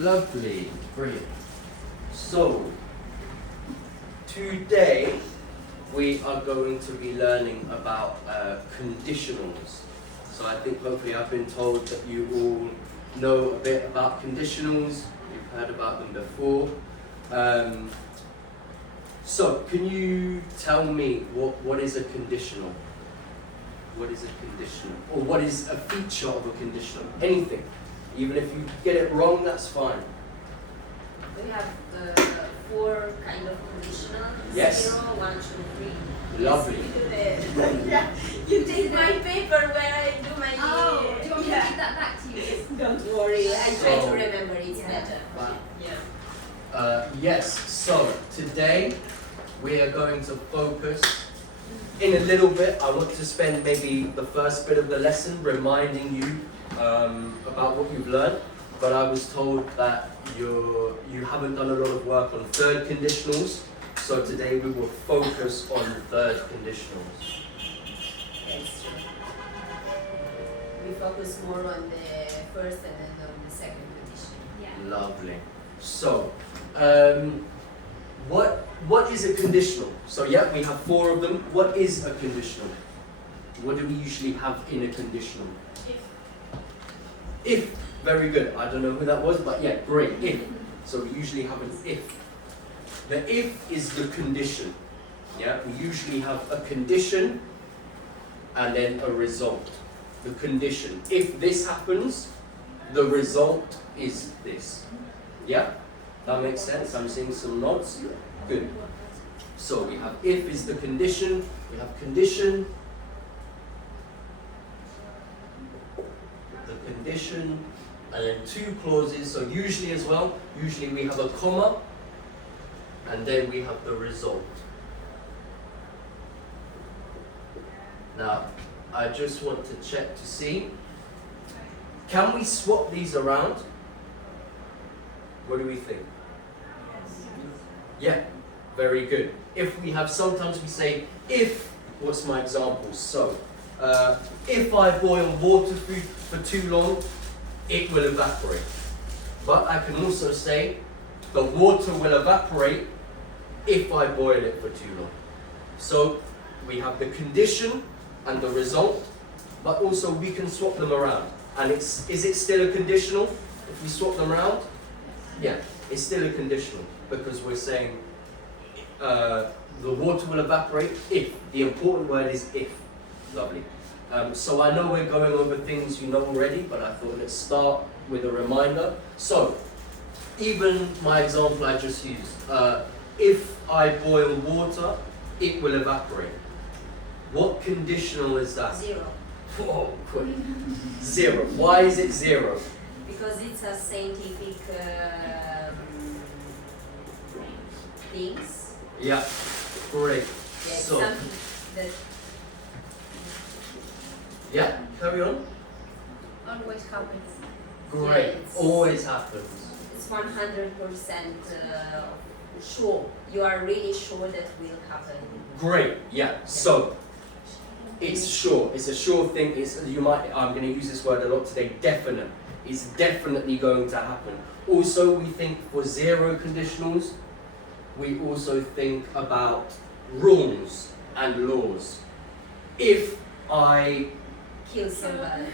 Lovely, brilliant. So, today we are going to be learning about conditionals. So I think hopefully I've been told that you all know a bit about conditionals. You've heard about them before. So can you tell me what is a conditional? What is a conditional? Or what is a feature of a conditional? Anything. Even if you get it wrong, that's fine. We have 4 kind of conditionals. Yes. 0, 1, 2, 3. Lovely. Yeah. You take my paper where I do my... Oh, do you want me to give that back to you? Don't worry, I try to So- remember, it's Yeah. better. Wow. Yeah. Yes, so today we are going to focus in a little bit. I want to spend maybe the first bit of the lesson reminding you about what you've learned, but I was told that you haven't done a lot of work on third conditionals, so today we will focus on third conditionals. That's true. We focus more on the first and then on the second condition. Yeah. Lovely. So, what is a conditional? So yeah, we have 4 of them. What is a conditional? What do we usually have in a conditional? If. Very good. I don't know who that was, but yeah, great. If. So we usually have an if. The if is the condition. Yeah, we usually have a condition and then a result. The condition. If this happens, the result is this. Yeah? That makes sense? I'm seeing some nods. Good. So we have if is the condition, we have condition, the condition, and then 2 clauses. So usually as well, usually we have a comma, and then we have the result. Now, I just want to check to see, can we swap these around? What do we think? Yeah, very good. If we have, sometimes we say, if, what's my example? So, if I boil water for too long, it will evaporate. But I can also say, the water will evaporate if I boil it for too long. So, we have the condition and the result, but also we can swap them around. And is it still a conditional if we swap them around? Yeah, it's still a conditional because we're saying the water will evaporate if. The important word is if. Lovely. So I know we're going over things you know already, but I thought let's start with a reminder. So, even my example I just used, if I boil water, it will evaporate. What conditional is that? 0. Oh, quick. 0. Why is it 0? Because it's a scientific things. Yeah, great. Yeah, So, something that yeah, carry on. Always happens. Great. it's- Always happens. it's 100% sure. You are really sure that will happen. Great. Yeah. So, it's sure. It's a sure thing. I'm going to use this word a lot today. Definite. It's definitely going to happen. Also, we think for 0 conditionals, we also think about rules and laws. If I Kill somebody.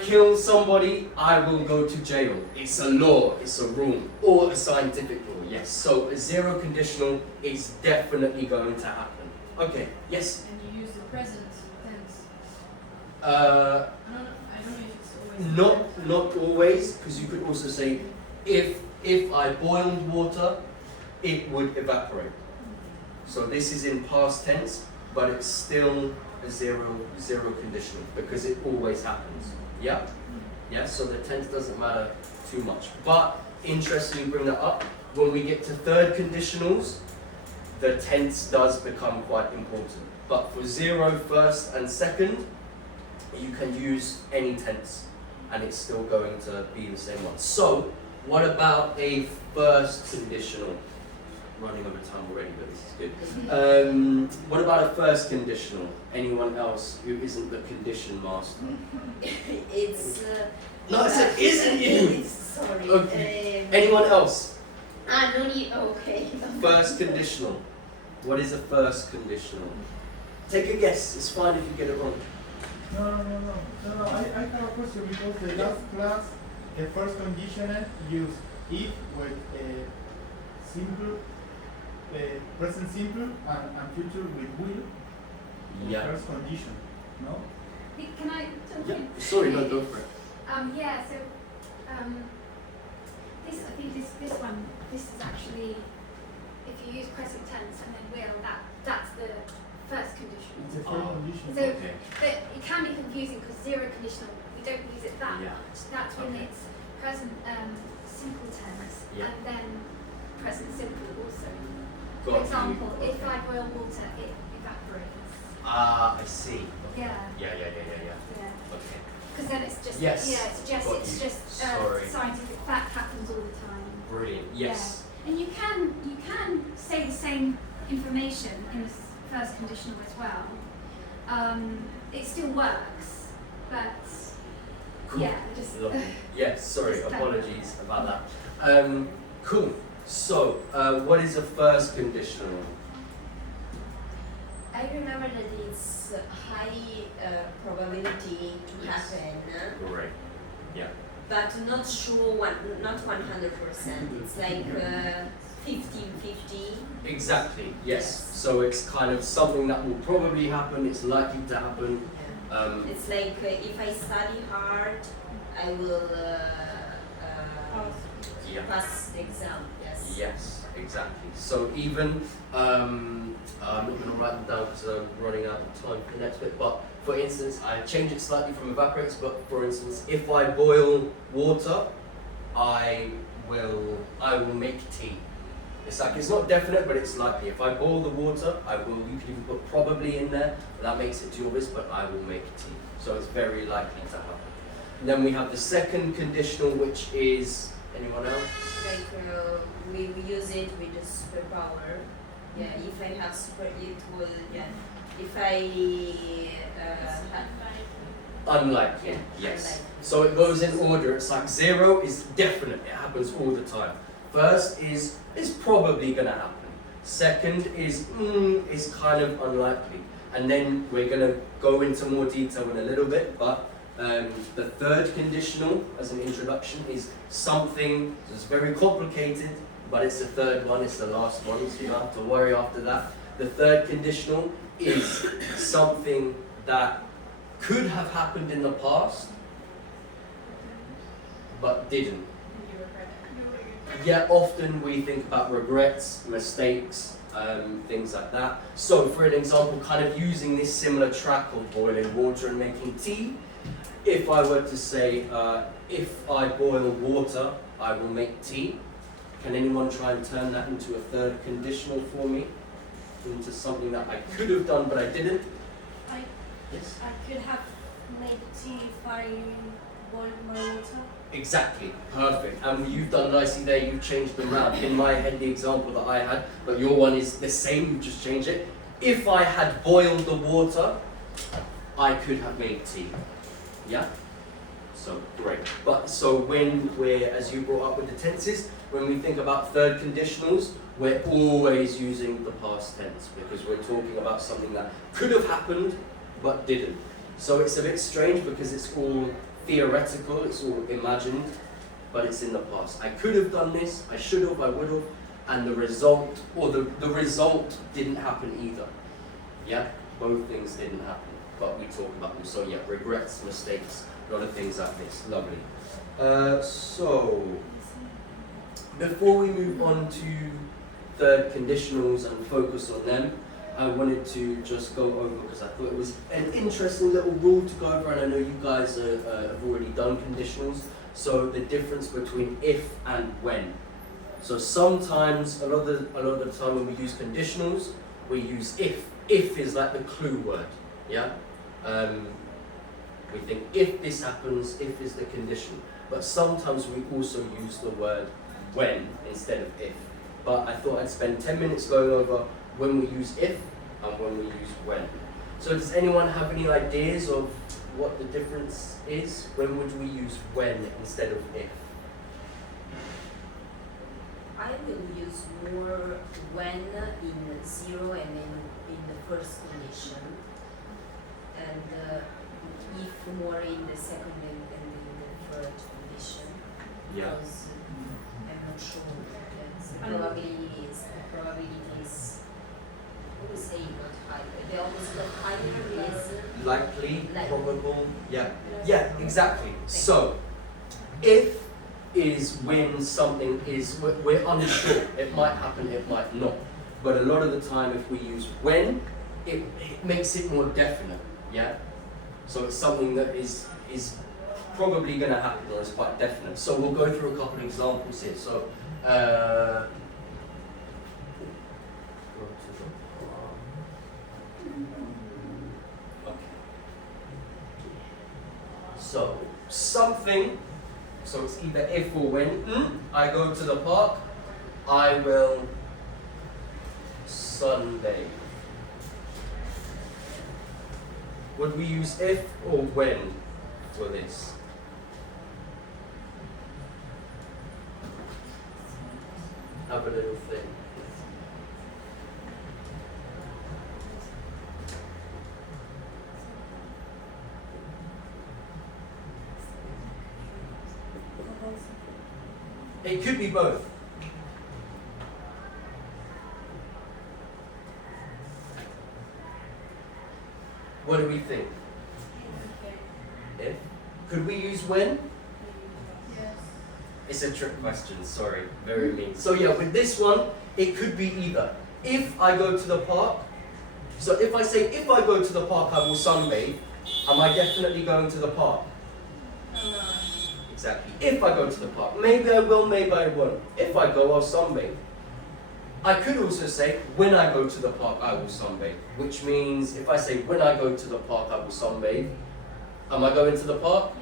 kill somebody, I will go to jail. It's a law, it's a rule, or a scientific law, yes. So a 0 conditional is definitely going to happen. Okay, yes? And you use the present tense. Uh, I don't know if it's always. not always, because you could also say, if I boiled water, it would evaporate. So this is in past tense, but it's still a 0 conditional because it always happens. Yeah? Yeah, so the tense doesn't matter too much. But interesting you bring that up. When we get to third conditionals, the tense does become quite important. But for 0, first and second, you can use any tense and it's still going to be the same one. So, what about a first conditional? Running over time already, but this is good. What about a first conditional? Anyone else who isn't the condition master? It's No, I said isn't you. Sorry. sorry. Okay. Anyone else? No need. Okay. First conditional. What is a first conditional? Take a guess. It's fine if you get it wrong. No. I have a question because the last class, the first conditional use if with simple, present simple and future with will. The Yeah. first condition, no? Can I jump Yeah. in? Sorry, no, go for it. Yeah, so this I think this one this is actually if you use present tense and then will that's the first condition. It's a first condition. So Okay. but it can be confusing because zero conditional we don't use it that Yeah. much. That's when Okay. it's present simple tense Yeah. and then present simple also. Got For you. example, Okay. if I boil water, it evaporates. Ah, I see. Yeah. Yeah. Yeah. Okay. Because then it's just Yes. yeah, it's just Got you. Sorry. scientific fact happens all the time. Brilliant. Yes. Yeah. And you can say the same information in the first conditional as well. It still works, but Cool. yeah, just Lovely. Yes, sorry, Just that. apologies about that. Cool. So, what is a first conditional? I remember that it's high probability to Yes. happen, Great. Yeah. but not sure not 100%. It's like 50-50. Exactly. Yes. Yes. So it's kind of something that will probably happen. It's likely to happen. It's like if I study hard, I will Yeah. pass the exam. Yes. Yes. Exactly. So even I'm not going to write them down because I'm running out of time for the next bit. But for instance, I change it slightly from evaporates. But for instance, if I boil water, I will make tea. It's like it's not definite, but it's likely. If I boil the water, I will. You can even put probably in there. But that makes it too obvious. But I will make tea. So it's very likely to happen. And then we have the second conditional, which is anyone else? Like we use it with the superpower. Yeah. If I have super, it will. Yeah. If I have. Unlikely. Yeah, Yes. unlikely. So it goes in order. It's like 0 is definite. It happens all the time. First is probably gonna happen. Second is kind of unlikely. And then we're gonna go into more detail in a little bit. But the third conditional, as an introduction, is something that's very complicated. But it's the third one. It's the last one. So you don't have to worry after that. The third conditional is something that could have happened in the past, but didn't. Yeah, often we think about regrets, mistakes, things like that. So, for an example, kind of using this similar track of boiling water and making tea, if I were to say, if I boil water, I will make tea, can anyone try and turn that into a third conditional for me? Into something that I could have done but I didn't? I Yes. could have made tea if I boiled my water. Exactly, perfect. And you've done nicely there, you've changed them around. In my head, the example that I had, but your one is the same, you just change it. If I had boiled the water, I could have made tea. Yeah? So, great. But so when we're, as you brought up with the tenses, when we think about third conditionals, we're always using the past tense because we're talking about something that could have happened but didn't. So it's a bit strange because it's all theoretical, it's all imagined, but it's in the past. I could have done this, I should have, I would have, and the result, or the result didn't happen either. Yeah, both things didn't happen, but we talk about them. So yeah, regrets, mistakes, a lot of things like this. Lovely. So, before we move on to third conditionals and focus on them, I wanted to just go over, because I thought it was an interesting little rule to go over, and I know you guys have already done conditionals, so the difference between if and when. So sometimes, a lot of the time when we use conditionals, we use if. If is like the clue word, yeah? We think if this happens, if is the condition. But sometimes we also use the word when instead of if. But I thought I'd spend 10 minutes going over when we use if and when we use when. So does anyone have any ideas of what the difference is? When would we use when instead of if? I will use more when in 0 and in the first condition, and if more in the second and in the third condition. Yeah. Because I'm not sure. Yes, probably is. What do we say? Not high. The opposite of higher is. Likely, Likely. probable. Yeah. Yeah, exactly. So, if is when something is, we're unsure. It might happen, it might not. But a lot of the time, if we use when, it makes it more definite. Yeah. So it's something that is probably going to happen or is quite definite. So we'll go through a couple of examples here. So. Okay. So something. So it's either if or when. I go to the park. I will sunbathe. Would we use if or when for this? Have a little thing. It could be both. What do we think? If? Could we use when? Yes. It's a trick question, sorry, very mean. So yeah, with this one, it could be either. If I go to the park, so if I say, if I go to the park, I will sunbathe, am I definitely going to the park? Exactly. If I go to the park, maybe I will, maybe I won't. If I go, I'll sunbathe. I could also say, when I go to the park, I will sunbathe. Which means, if I say, when I go to the park, I will sunbathe, am I going to the park?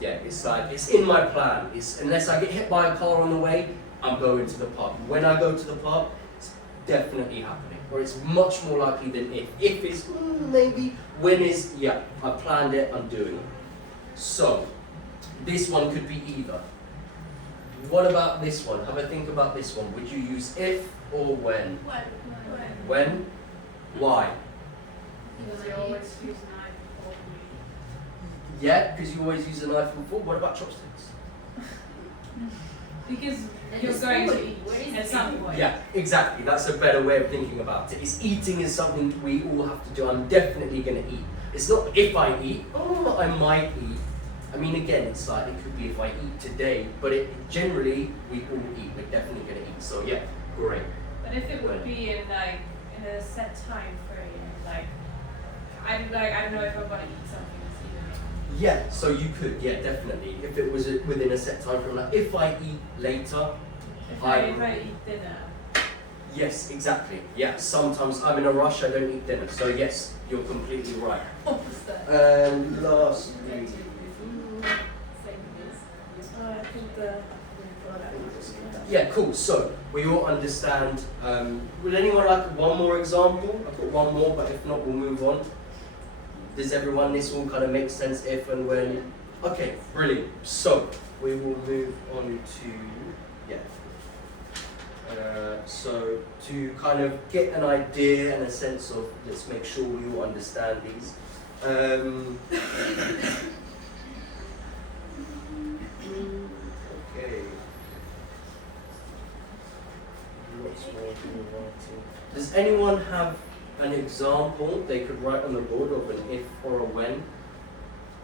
Yeah, it's like, it's in my plan. It's, unless I get hit by a car on the way, I'm going to the park. When I go to the park, it's definitely happening. Or it's much more likely than if. If is maybe, when is, yeah, I planned it, I'm doing it. So, this one could be either. What about this one? Have a think about this one. Would you use if or when? When? Why? Because I always use knife or Yeah, because you always use a knife and fork. What about chopsticks? because And you're it's going to food. eat Where is at the some food? point. Yeah, exactly. That's a better way of thinking about it. Is eating is something we all have to do. I'm definitely going to eat. It's not if I eat. Oh, I might eat. I mean, again, it's like it could be if I eat today, but it generally we all eat. We're definitely going to eat. So yeah, great. But if it would be in a set time frame, I don't know if I want to eat something this evening. Yeah, so you could. Yeah, definitely. If it was within a set time frame, like if I eat later. If I eat dinner. Yes, exactly. Yeah, sometimes I'm in a rush. I don't eat dinner. So yes, you're completely right. Opposite. And lastly. I think the Yeah, cool. So we all understand. Would anyone like one more example? I've got one more, but if not, we'll move on. Does everyone this all kind of make sense? If and when? Okay, brilliant. So we will move on to so to kind of get an idea and a sense of, let's make sure we all understand these. Okay. Does anyone have an example they could write on the board of an if or a when?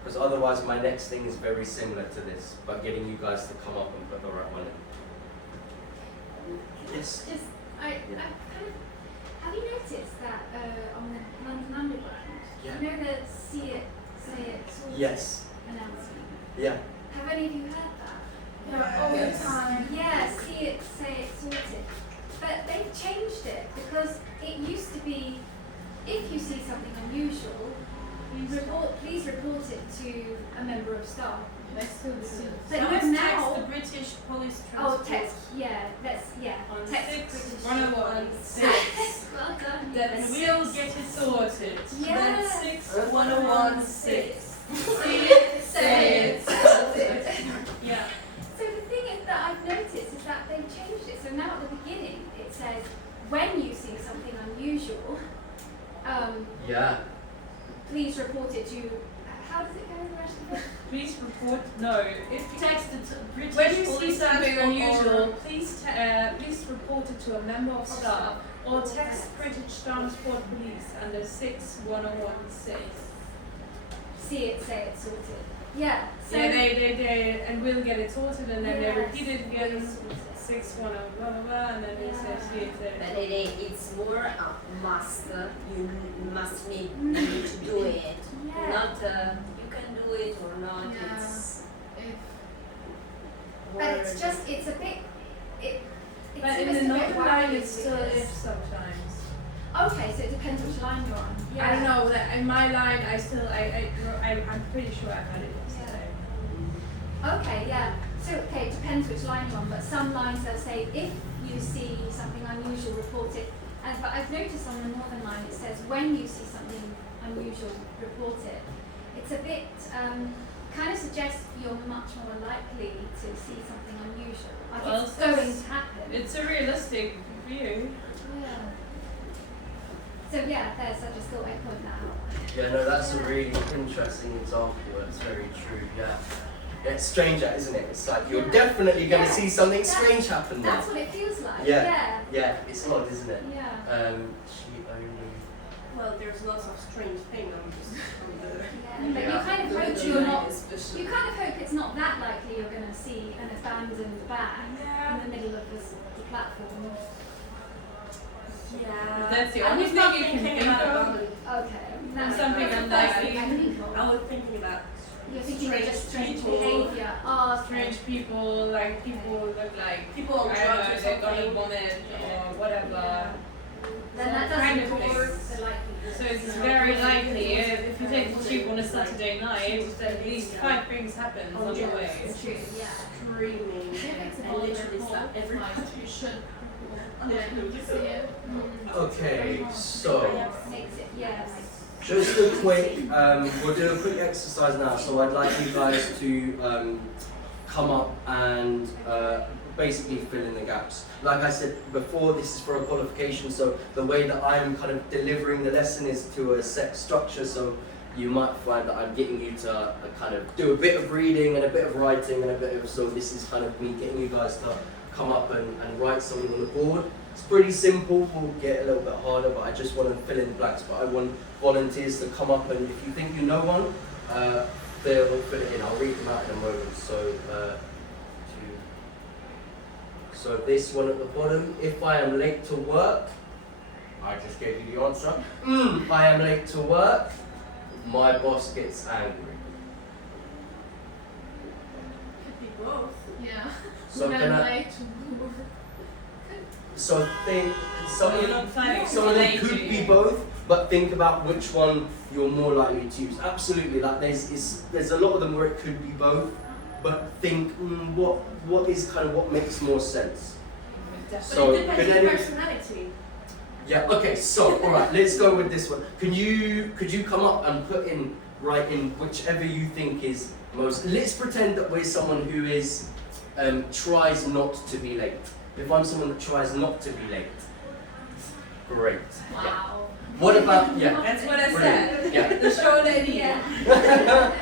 Because otherwise my next thing is very similar to this, but getting you guys to come up and put the right one in. Yes. I kind of, have you noticed that on the London Underground, Yeah. you know the see it, say it, sort it Yes. announcement? Yeah. Have any of you heard that? Yeah, all the time. Yeah, see it, say it, sort it. But they've changed it because it used to be, if you see something unusual, please report it to a member of staff. Let's do this. But So no, let's now- text the British police Oh, transport. text, yeah, On text 6-101-6. Well done. And we'll get it sorted. Yes. 6-101-6. See it, say it, sort it. Yeah. So the thing is that I've noticed is that they've changed it. So now when you see something unusual, Yeah. please report it to. How does it go? The rest of it? Please report. No. If Text it to British when you see police something transport unusual, or- please report it to a member of staff or text British Transport Police under 61016. See it, say it, sorted. Yeah. So Yeah, they and we'll get it sorted, and then they Yes, repeat it again. we'll sort it. 610 blah blah blah, and then they say Yeah. see it. But it's more must. You must need to do it. Yeah. Not you can do it or not. Yeah. It's But it's just, it's a bit, it's But in just the a bit northern line, worrying it's still because- if sometimes. Okay, so it depends which line you're on. I don't know. That in my line, I'm pretty sure I had it yesterday. Okay, yeah. So, okay, it depends which line you're on, but some lines they'll say, if you see something unusual, report it. But I've noticed on the northern line it says, when you see something unusual, report it. It's a bit, kind of suggests you're much more likely to see something unusual. Like Well, it's it's going just- to happen. It's a realistic view. Yeah. So yeah, I just thought I'd point that out. Yeah, no, that's a really interesting example. That's very true. Yeah. It's strange, that, isn't it? It's like you're Yeah. definitely going to Yeah, see something that's- strange happen there. That's what it feels like. Yeah. Yeah. Yeah, it's odd, isn't it? Yeah. She only. Well, there's lots of strange things on the Yeah. But Yeah. you kind of the hope July you're not. especially. You kind of hope it's not that likely you're going to see an abandoned bag in the middle of the platform. Yeah. That's the I only was thing not you can thinking think about of. abandoned. Okay. And something that's the unlikely. first thing I think of. I was thinking about You're thinking of just strange people. behaviour. Oh, Strange people, like people look like People on I don't know, drugs or they're gonna something. vomit or whatever. Then that kind doesn't of support things. the likelihood. So it's very likely if you take the tube on a Saturday night, that at least 5 things happen on the way. It's true. Yeah. Screaming If it's and about literally their slap fault, everybody. like, you should see it. Okay, so Makes it. Yeah. just a quick, we'll do a quick exercise now. So I'd like you guys to come up and basically fill in the gaps. Like I said before, this is for a qualification, so the way that I'm kind of delivering the lesson is to a set structure, so you might find that I'm getting you to kind of do a bit of reading and a bit of writing and a bit of, so this is kind of me getting you guys to come up and write something on the board. It's pretty simple, we'll get a little bit harder, but I just want to fill in the blanks, but I want volunteers to come up, and if you think you know one, they'll fill it in. I'll read them out in a moment. So this one at the bottom, if I am late to work, I just gave you the answer. I am late to work, my boss gets angry. Could be both. Yeah. So When can I'm I, late to work. so think, some You're of not planning some to of them late, could do be you? both, but think about which one you're more likely to use. Absolutely, like there's a lot of them where it could be both, but think what is kind of what makes more sense. So But it depends could on any, personality. yeah, okay, so all right, let's go with this one. Could you come up and write in whichever you think is most. Let's pretend that we're someone who is tries not to be late. If I'm someone that tries not to be late, great. Yeah. Wow. What about That's what I Brilliant. said. Yeah. The show lady. Yeah.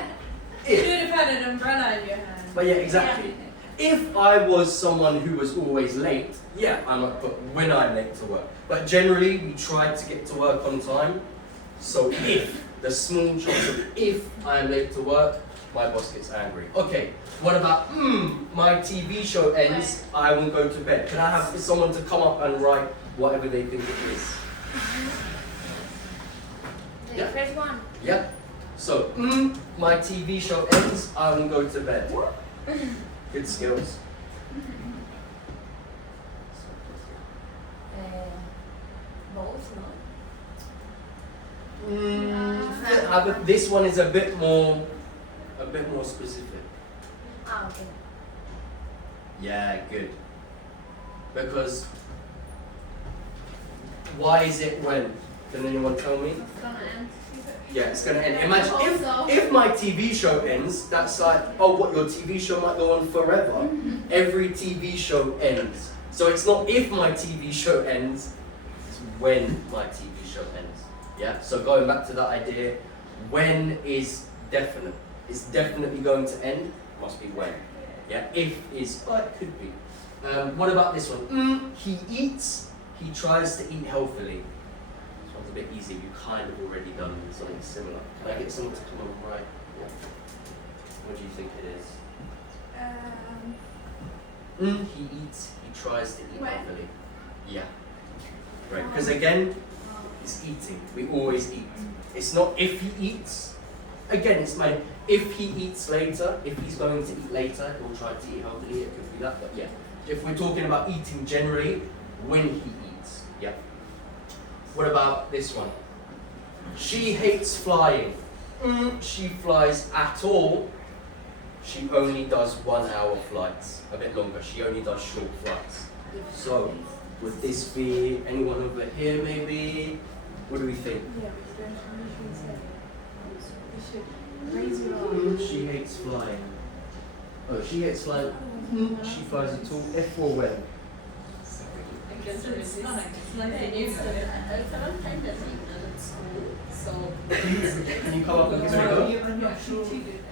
You If, should have had an umbrella in your hand. but yeah, exactly. If I was someone who was always late, yeah, I might put when I'm late to work. But generally, we try to get to work on time. So if, the small chance of if I am late to work, my boss gets angry. Okay, what about, my TV show ends, I will go to bed. Can I have someone to come up and write whatever they think it is? Yeah. First one. Yep. So, my TV show ends, I will go to bed. Good skills. Both, no? But this one is a bit more specific. Ah, okay. Yeah, good. Because why is it when? Can anyone tell me? It's gonna end. Yeah, it's gonna end. Imagine Also- if my TV show ends, that's like, oh, what, your TV show might go on forever. Every TV show ends. So it's not if my TV show ends, when my TV show ends. Yeah. So going back to that idea, when is definite. It's definitely going to end. Must be when. Yeah. If is it could be. What about this one? He eats. He tries to eat healthily. This one's a bit easy. You've kind of already done something similar. Can I get someone to come on right? Yeah. What do you think it is? He eats. He tries to eat When? healthily. Yeah. Right. Because again, it's eating. We always eat. It's not if he eats. Again, it's my if he eats later. If he's going to eat later, he'll try to eat healthily. It could be that. But yeah, if we're talking about eating generally, when he eats. Yeah. What about this one? She hates flying. She flies at all. She only does 1 hour flights. A bit longer. She only does short flights. So, would this be anyone over here maybe? What do we think? Yeah, you should raise your arm. She hates flying. Oh, she hates flying. She flies at all. If or when? I guess it's like you I cannot find the signal at school, so Can you come up and give it a go? I'm not sure.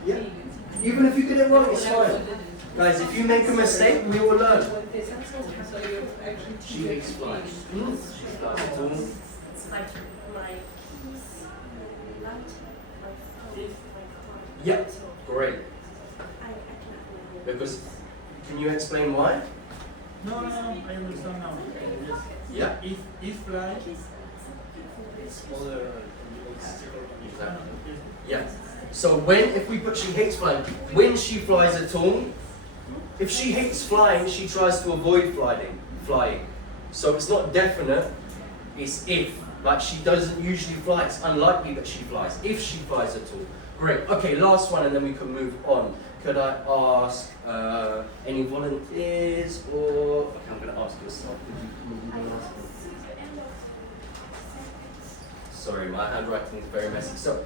Yeah. Even if you get it wrong, it's fine. Guys, if you make a mistake, we will learn. She hates flying. She flies at all. It's like my keys, my laptop, my phone, my car. Yep. So Great. I cannot remember. Because, can you explain why? No, I understand now. Yes. Yeah. If fly. Exactly. Yeah. So if we put she hates flying, when she flies at all, if she hates flying, she tries to avoid flying. So it's not definite, it's if. Like she doesn't usually fly, it's unlikely that she flies, if she flies at all. Great, okay, last one and then we can move on. Could I ask any volunteers or, okay, I'm gonna ask yourself. Could you ask me? Sorry, my handwriting is very messy. So,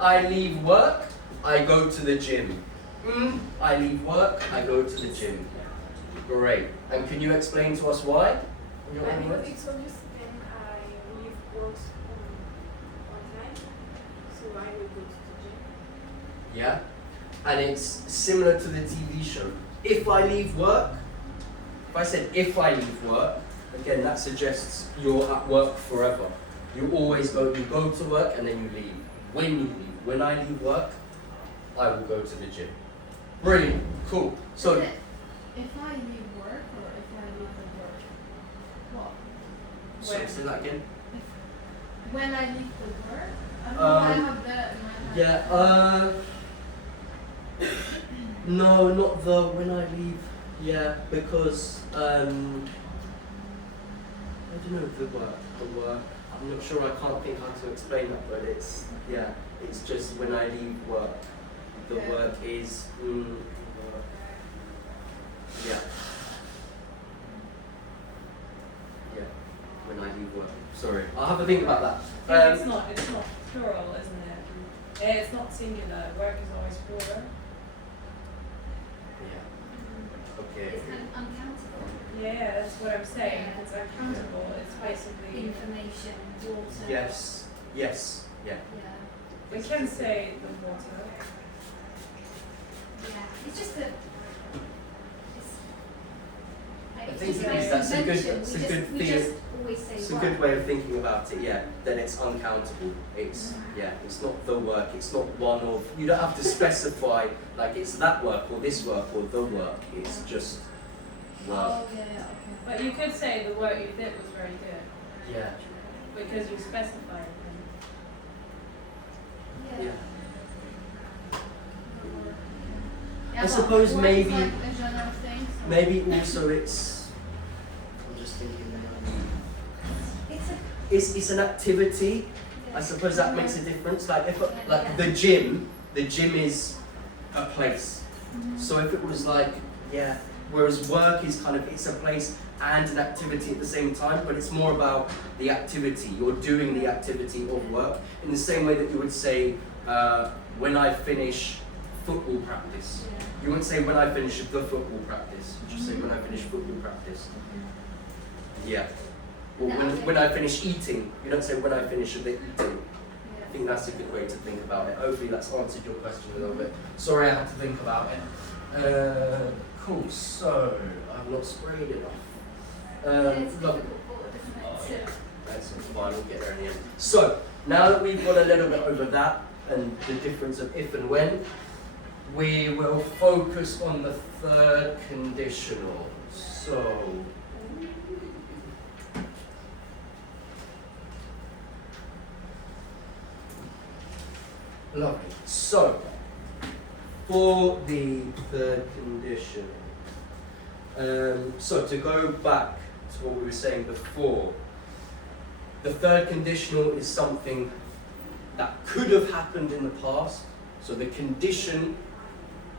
I leave work, I go to the gym. I leave work, I go to the gym. Great. And can you explain to us why? In your own words? It's obvious then I leave work on time, so I will go to the gym. Yeah. And it's similar to the TV show. If I leave work, if I said if I leave work, again that suggests you're at work forever. You always go to work and then you leave. When you leave, when I leave work, I will go to the gym. Brilliant, cool. So, Is it if I leave work or if I leave the work? What? sorry, say that again. When I leave the work? I don't know Um, why I have that in my head. Yeah, no, not the when I leave. Yeah, because, I don't know, the work. I'm not sure, I can't think how to explain that, but it's just when I leave work. The Yeah. work is, yeah. Yeah, when I leave work. Sorry, I'll have a think about that. It's not plural, isn't it? It's not singular. Work is always plural. Yeah. Okay. It's kind of uncountable. Yeah, that's what I'm saying. It's uncountable. It's basically. Information, water. Yes. Yes. Yeah. Yeah. We can say the water. Yeah. It's just a. I think that's a good We thing. just always say It's a work. good way of thinking about it, yeah. Then it's uncountable. It's it's not the work, it's not one of you don't have to specify like it's that work or this work or the work. It's just work. Oh, yeah, okay. But you could say the work you did was very good Yeah. because you specified it. Yeah. Yeah, I well, suppose work maybe- is like a general thing, so Maybe also it's I'm just thinking it's a it's an activity. I suppose that makes a difference. Like if the gym is a place. So if it was like whereas work is kind of it's a place and an activity at the same time, but it's more about the activity. You're doing the activity of work in the same way that you would say when I finish football practice. You wouldn't say when I finish the football practice. You just say when I finish football practice. Yeah. Or No, okay. when I finish eating. You don't say when I finish a bit eating. I Yeah. think that's a good way to think about it. Hopefully that's answered your question a little bit. Sorry I had to think about it. Cool, so I've not sprayed enough. It's a Lovely. difficult board, isn't it? Oh, So- yeah. Excellent, fine, we'll get there in the end. So, now that we've got a little bit over that and the difference of if and when, we will focus on the third conditional. So, lovely. So, for the third condition, so to go back to what we were saying before, the third conditional is something that could have happened in the past. So the condition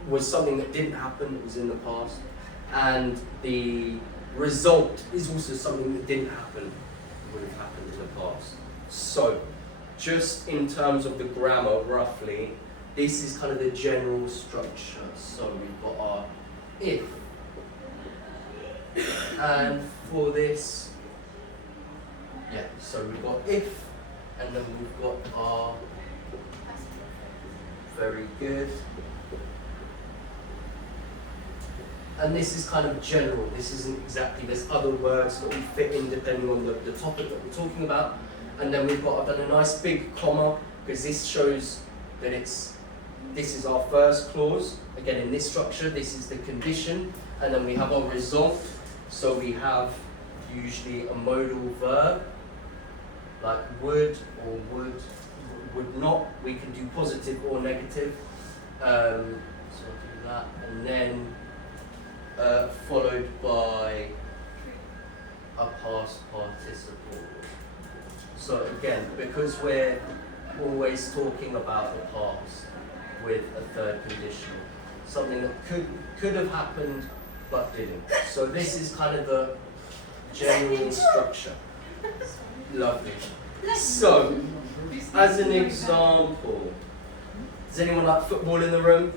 was something that didn't happen, it was in the past. And the result is also something that didn't happen, would have happened in the past. So, just in terms of the grammar, roughly, this is kind of the general structure. So we've got our if. And for this, yeah, so we've got if, and then we've got our, very good. And this is kind of general, this isn't exactly, there's other words that will fit in depending on the topic that we're talking about. And then we've got, I've done a nice big comma, because this shows that this is our first clause. Again, in this structure, this is the condition, and then we have our result. So we have usually a modal verb, like would or would not. We can do positive or negative. So I'll do that, and then followed by a past participle. So again, because we're always talking about the past with a third conditional, something that could have happened but didn't. So this is kind of the general structure. Lovely. So, as an example, does anyone like football in the room?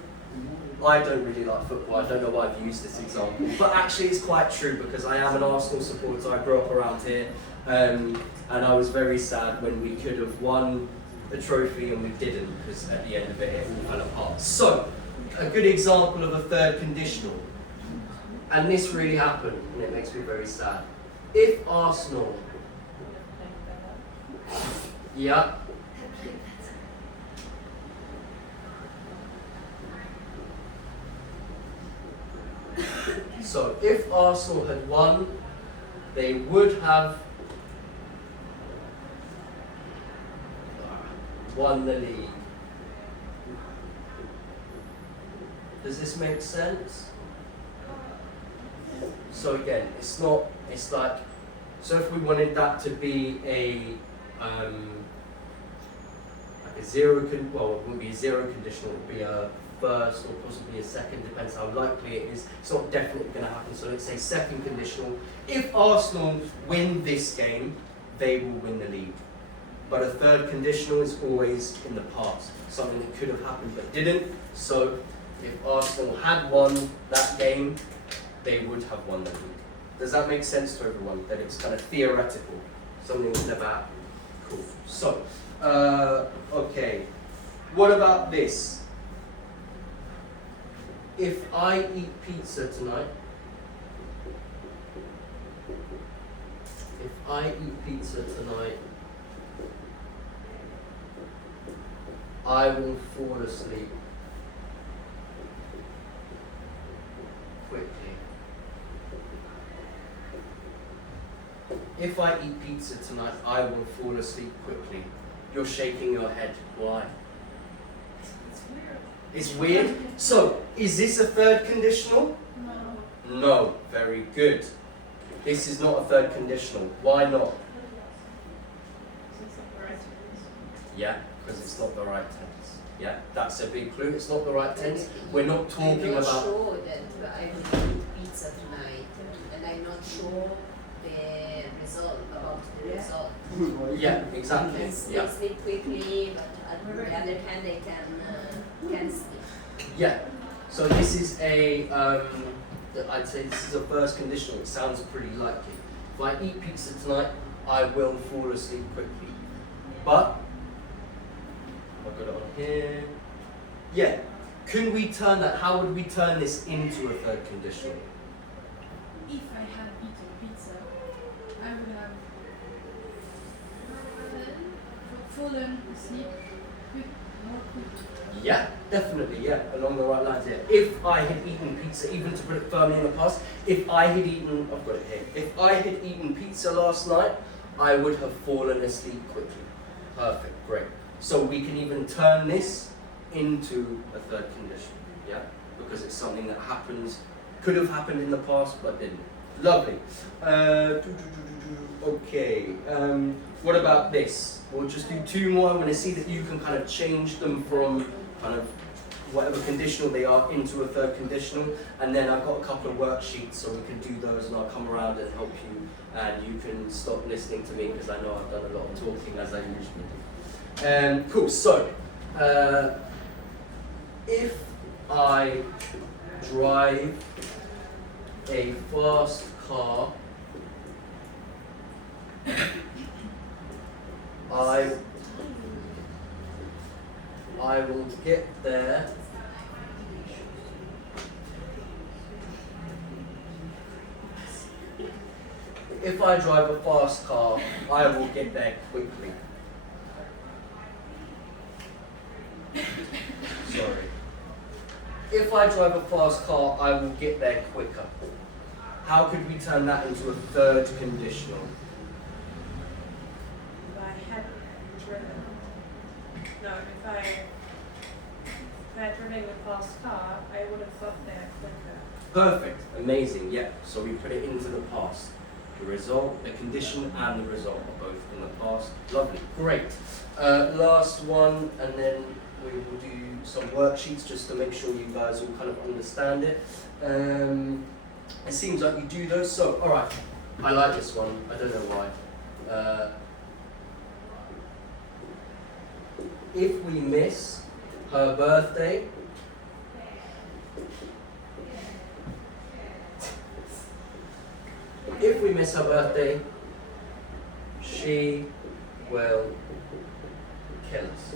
I don't really like football. I don't know why I've used this example, but actually it's quite true because I am an Arsenal supporter. I grew up around here, and I was very sad when we could have won a trophy and we didn't, because at the end of it all fell apart. So, a good example of a third conditional, and this really happened, and it makes me very sad. If Arsenal, yeah. So, if Arsenal had won, they would have won the league. Does this make sense? So again, it's like, so if we wanted that to be like a zero, well, it wouldn't be a zero conditional, it would be a first or possibly a second, depends how likely it is. It's not definitely going to happen, so let's say second conditional. If Arsenal win this game, they will win the league. But a third conditional is always in the past, something that could have happened but didn't. So if Arsenal had won that game, they would have won the league. Does that make sense to everyone? That it's kind of theoretical, something that never happened. Cool. So, okay. What about this? If I eat pizza tonight, I will fall asleep quickly. If I eat pizza tonight, I will fall asleep quickly. You're shaking your head. Why? It's weird. So, is this a third conditional? No. No. Very good. This is not a third conditional. Why not? Yeah, because it's not the right tense. Yeah, that's a big clue. It's not the right tense. We're not talking I'm not about. sure that I will eat pizza tonight, and I'm not sure the result about the result. Yeah, exactly. I sleep quickly, but on the other hand, I can sleep. Yeah. So this is a. I'd say this is a first conditional. It sounds pretty likely. If I eat pizza tonight, I will fall asleep quickly. But, I've got it on here. Yeah, can we turn that, how would we turn this into a third conditional? If I had eaten pizza, I would have fallen asleep more quickly. Yeah, definitely, yeah, along the right lines here. If I had eaten pizza, even to put it firmly in the past, if I had eaten, I've got it here, if I had eaten pizza last night, I would have fallen asleep quickly. Perfect, great. So we can even turn this into a third condition, yeah? Because it's something that happens, could have happened in the past, but didn't. Lovely. Okay, what about this? We'll just do two more. I'm going to see that you can kind of change them from kind of whatever conditional they are into a third conditional. And then I've got a couple of worksheets so we can do those and I'll come around and help you. And you can stop listening to me because I know I've done a lot of talking as I usually do. Cool, so if I drive a fast car, I will get there if I drive a fast car, I will get there quickly. Sorry. If I drive a fast car, I will get there quicker. How could we turn that into a third conditional? If I had driven, no, if I had driven a fast car, I would have got there quicker. Perfect, amazing, yeah. So we put it into the past. The result, the condition and the result are both in the past. Lovely, great. Last one, and then we will do some worksheets just to make sure you guys all kind of understand it. It seems like you do those, so alright, I like this one, I don't know why. If we miss her birthday, she will kill us.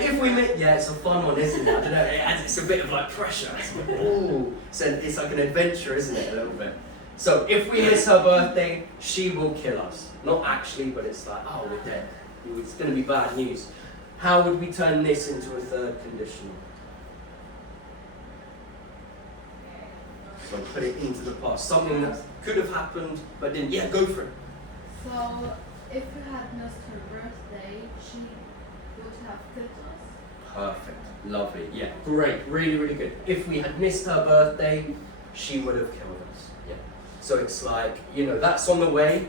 If we miss, yeah, it's a fun one, isn't it? I don't know, it's a bit of like pressure. It's like an adventure, isn't it, a little bit? So if we miss her birthday, she will kill us. Not actually, but it's like, oh, we're dead. It's going to be bad news. How would we turn this into a third conditional? So put it into the past. Something that could have happened, but didn't. Yeah, go for it. So, if we had missed her birthday, she would have killed us. Perfect. Lovely. Yeah, great. Really, really good. If we had missed her birthday, she would have killed us. Yeah. So it's like, that's on the way.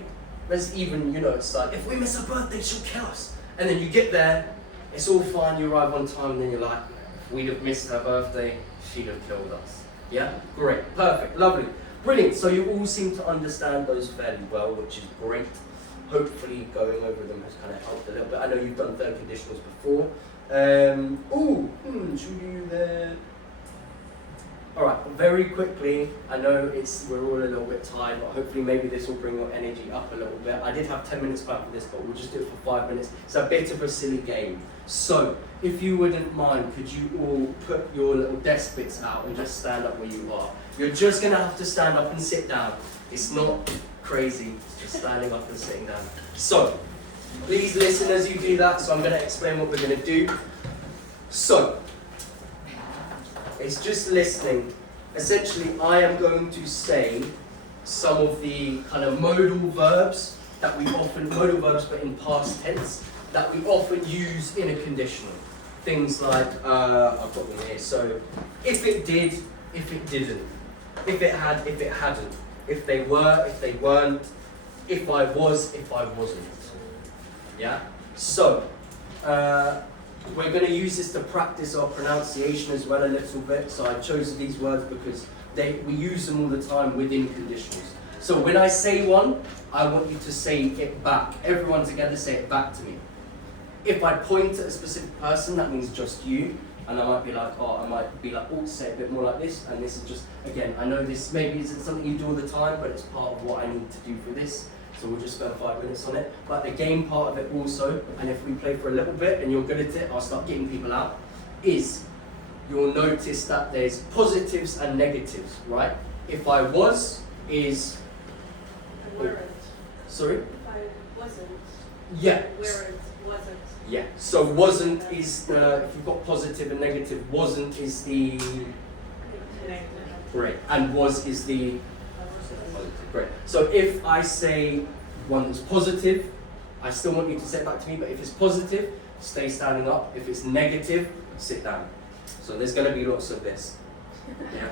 There's even, it's like, if we miss her birthday, she'll kill us. And then you get there, it's all fine, you arrive on time, and then you're like, if we'd have missed her birthday, she'd have killed us. Yeah? Great. Perfect. Lovely. Brilliant. So you all seem to understand those fairly well, which is great. Hopefully going over them has kind of helped a little bit. I know you've done third conditionals before. Should we do that? Alright, very quickly, I know we're all a little bit tired, but hopefully maybe this will bring your energy up a little bit. I did have 10 minutes planned for this, but we'll just do it for 5 minutes. It's a bit of a silly game. So, if you wouldn't mind, could you all put your little desk bits out and just stand up where you are? You're just going to have to stand up and sit down. It's not crazy, it's just standing up and sitting down. So, please listen as you do that. So I'm going to explain what we're going to do. So, it's just listening. Essentially, I am going to say some of the kind of modal verbs that we often, modal verbs but in past tense, that we often use in a conditional. Things like, I've got them here. So, if it did, if it didn't. If it had, if it hadn't. If they were, if they weren't. If I was, if I wasn't. Yeah? So, we're going to use this to practice our pronunciation as well a little bit. So I chose these words because we use them all the time within conditionals. So when I say one, I want you to say it back. Everyone together say it back to me. If I point at a specific person, that means just you. and I might be like, oh, say it a bit more like this, and this is just, again, I know this maybe isn't something you do all the time, but it's part of what I need to do for this, so we'll just spend 5 minutes on it. But the game part of it also, and if we play for a little bit and you're good at it, I'll start getting people out, is you'll notice that there's positives and negatives, right? If I was is, I weren't. sorry? If I wasn't. Yeah. Weren't, wasn't. Yeah, so wasn't is the, if you've got positive and negative, wasn't is the, Negative. great, and was is the positive, great. So if I say one's positive, I still want you to say it back to me, but if it's positive, stay standing up. If it's negative, sit down. So there's going to be lots of this. Yeah?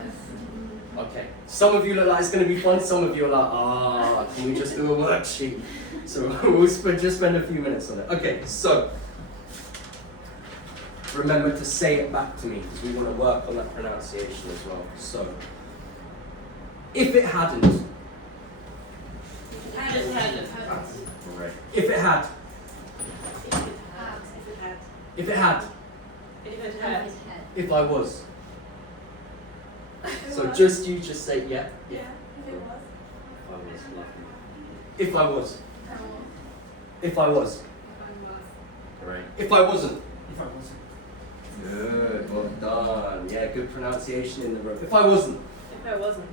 Okay. Some of you look like it's going to be fun, some of you are like, can we just do a worksheet? So we'll just spend a few minutes on it. Okay, so remember to say it back to me because we want to work on that pronunciation as well. So, if it hadn't, great. If it had, if it had, if I was. So just you just say yeah. Yeah, if it was. If I was. If I was. Great. If I wasn't. If I wasn't. Good, well done. Yeah, good pronunciation in the room. If I wasn't. If I wasn't.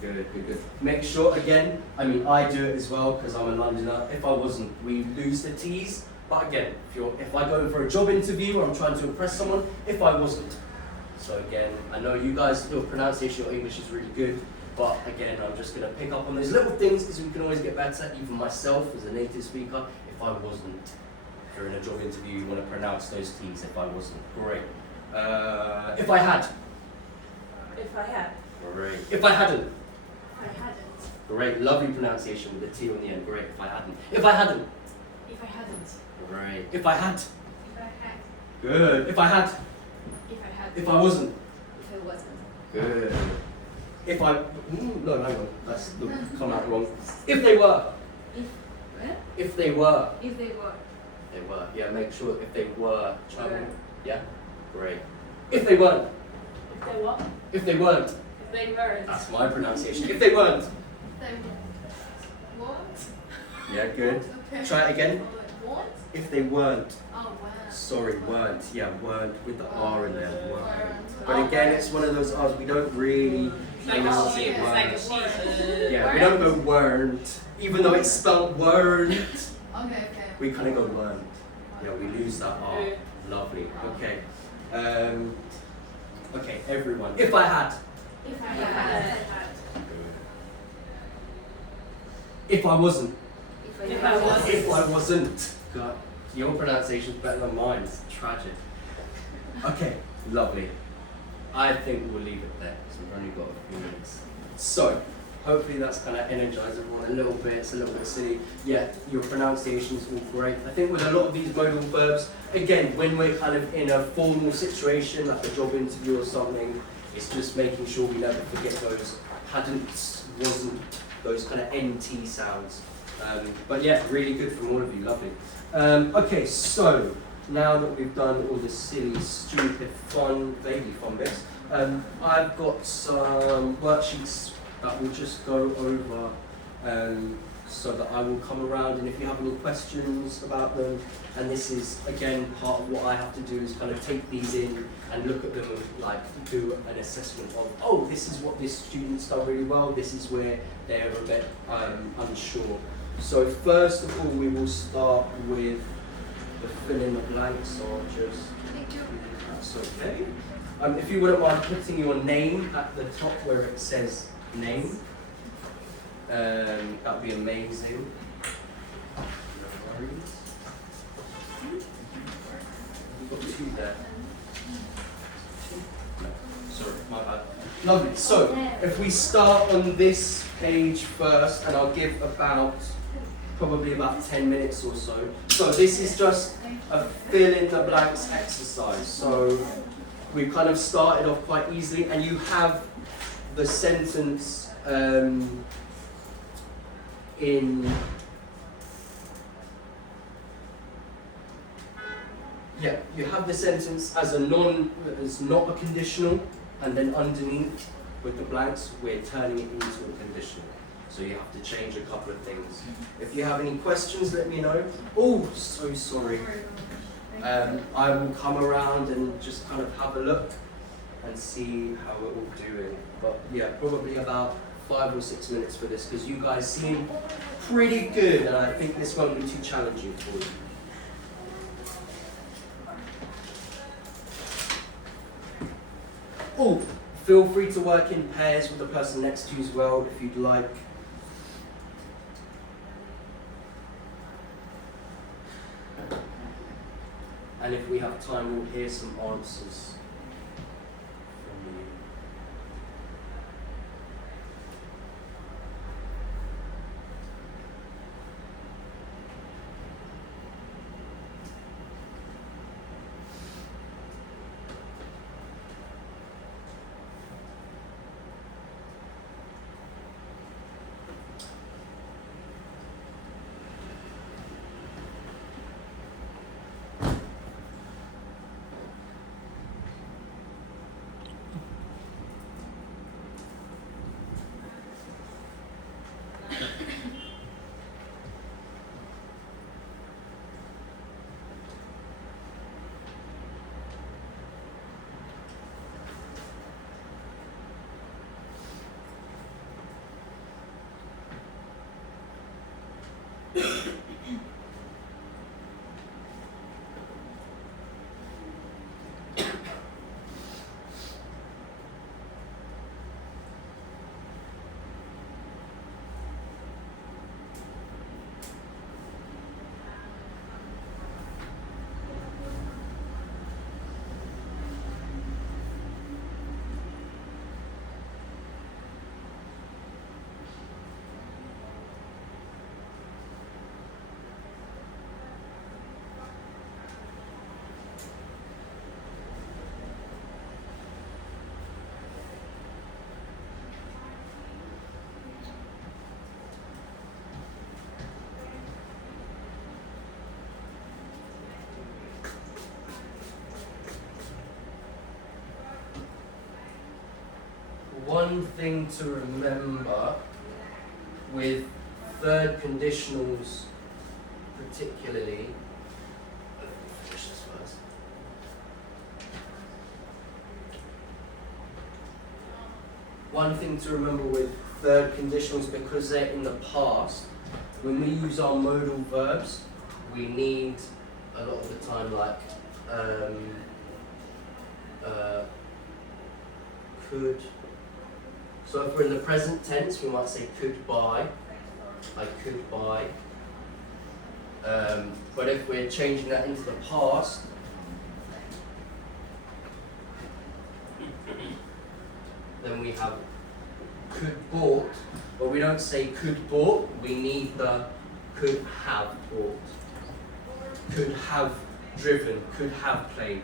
Good, good, good. Make sure, again, I mean, I do it as well because I'm a Londoner. If I wasn't, we lose the T's. But again, if I go for a job interview or I'm trying to impress someone, if I wasn't. So again, I know you guys, your pronunciation, your English is really good. But again, I'm just going to pick up on those little things because we can always get better. Even myself as a native speaker, if I wasn't. If you're in a job interview, you want to pronounce those T's. If I wasn't. Great. If I had. If I had. Great. If I hadn't. I hadn't. Great. Lovely pronunciation with the T on the end. Great. If I hadn't. If I hadn't. If I hadn't. Great. If I had. If I had. Good. If I had. If I had. If I wasn't. If it wasn't. Good. If I. No, hang on. That's come out wrong. If they were. If they were. If they were. They were. Yeah, make sure if they were traveling. Were. Yeah? Great. If they weren't. If they what? If they weren't. If they weren't. That's my pronunciation. If they weren't. They what? Yeah, good. Okay. Try it again. What? If they weren't. Oh, wow. Sorry, weren't. Yeah, weren't with the R in there. Weren't. Weren't. But again, it's one of those R's we don't really pronounce it. Yeah, we don't go weren't. Even though it's spelled weren't, Okay. we kind of go weren't. Yeah, we lose that R. Lovely. Okay. Okay, everyone. If I had. If I If I had. had. If I wasn't. If I wasn't. If I wasn't. God, your pronunciation's better than mine. It's tragic. Okay, lovely. I think we'll leave it there because we've only got a few minutes. So, hopefully that's kind of energized everyone a little bit. It's a little bit silly. Yeah, your pronunciation's all great. I think with a lot of these modal verbs, again, when we're kind of in a formal situation, like a job interview or something, it's just making sure we never forget those hadn't, wasn't, those kind of NT sounds. But yeah, really good from all of you. Lovely. Okay, so now that we've done all the silly, stupid, fun, baby fun bits, I've got some worksheets that we'll just go over so that I will come around, and if you have any questions about them, and this is again part of what I have to do is kind of take these in and look at them and like do an assessment of, oh, this is what this student's done really well, this is where they're a bit unsure. So first of all, we will start with the fill in the blanks, so I'll just, that's okay. If you wouldn't mind putting your name at the top where it says name, that would be amazing. No worries. We've got two there. No, sorry, my bad. Lovely. So, if we start on this page first, and I'll give probably about 10 minutes or so. So this is just a fill in the blanks exercise. So we kind of started off quite easily, and you have the sentence Yeah, you have the sentence as as not a conditional, and then underneath with the blanks, we're turning it into a conditional. So you have to change a couple of things. If you have any questions, let me know. Oh, so sorry. I will come around and just kind of have a look and see how we're all doing. But yeah, probably about 5 or 6 minutes for this, because you guys seem pretty good, and I think this won't be too challenging for you. Oh, feel free to work in pairs with the person next to you as well if you'd like. And if we have time, we'll hear some answers from you. One thing to remember with third conditionals particularly, let me finish this first. One thing to remember with third conditionals, because they're in the past, when we use our modal verbs, we need a lot of the time like could. So if we're in the present tense, we might say could buy. I could buy. But if we're changing that into the past, then we have could bought, but we don't say could bought, we need the could have bought. Could have driven, could have played,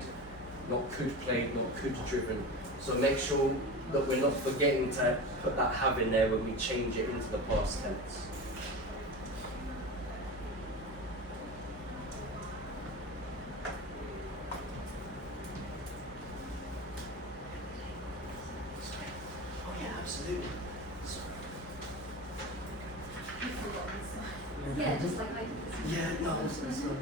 not could played, not could driven. So make sure that we're not forgetting to put that have in there when we change it into the past tense. Oh yeah, absolutely. Yeah, just like I did. Yeah, no, that's not.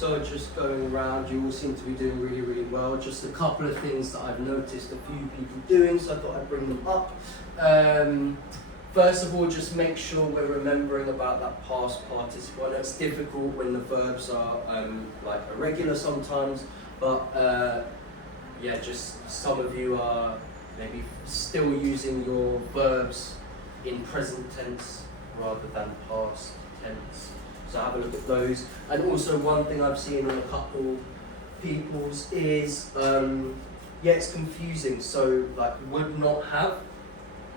So just going around, you all seem to be doing really, really well. Just a couple of things that I've noticed a few people doing, so I thought I'd bring them up. First of all, just make sure we're remembering about that past participle. I know it's difficult when the verbs are like irregular sometimes, but yeah, just some of you are maybe still using your verbs in present tense rather than past tense. So have a look at those. And also one thing I've seen in a couple people's is, yeah, it's confusing. So like would not have,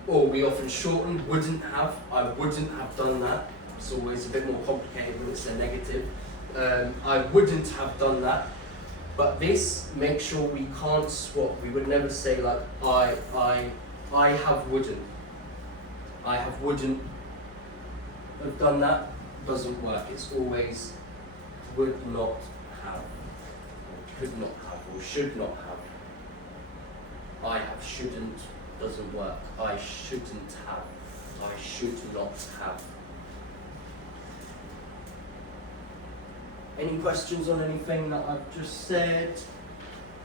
or we often shorten wouldn't have. I wouldn't have done that. It's always a bit more complicated when it's a negative. I wouldn't have done that. But this, make sure we can't swap. We would never say like I have wouldn't. I have wouldn't have done that. Doesn't work. It's always would not have, or could not have, or should not have. I have shouldn't doesn't work. I shouldn't have. I should not have. Any questions on anything that I've just said?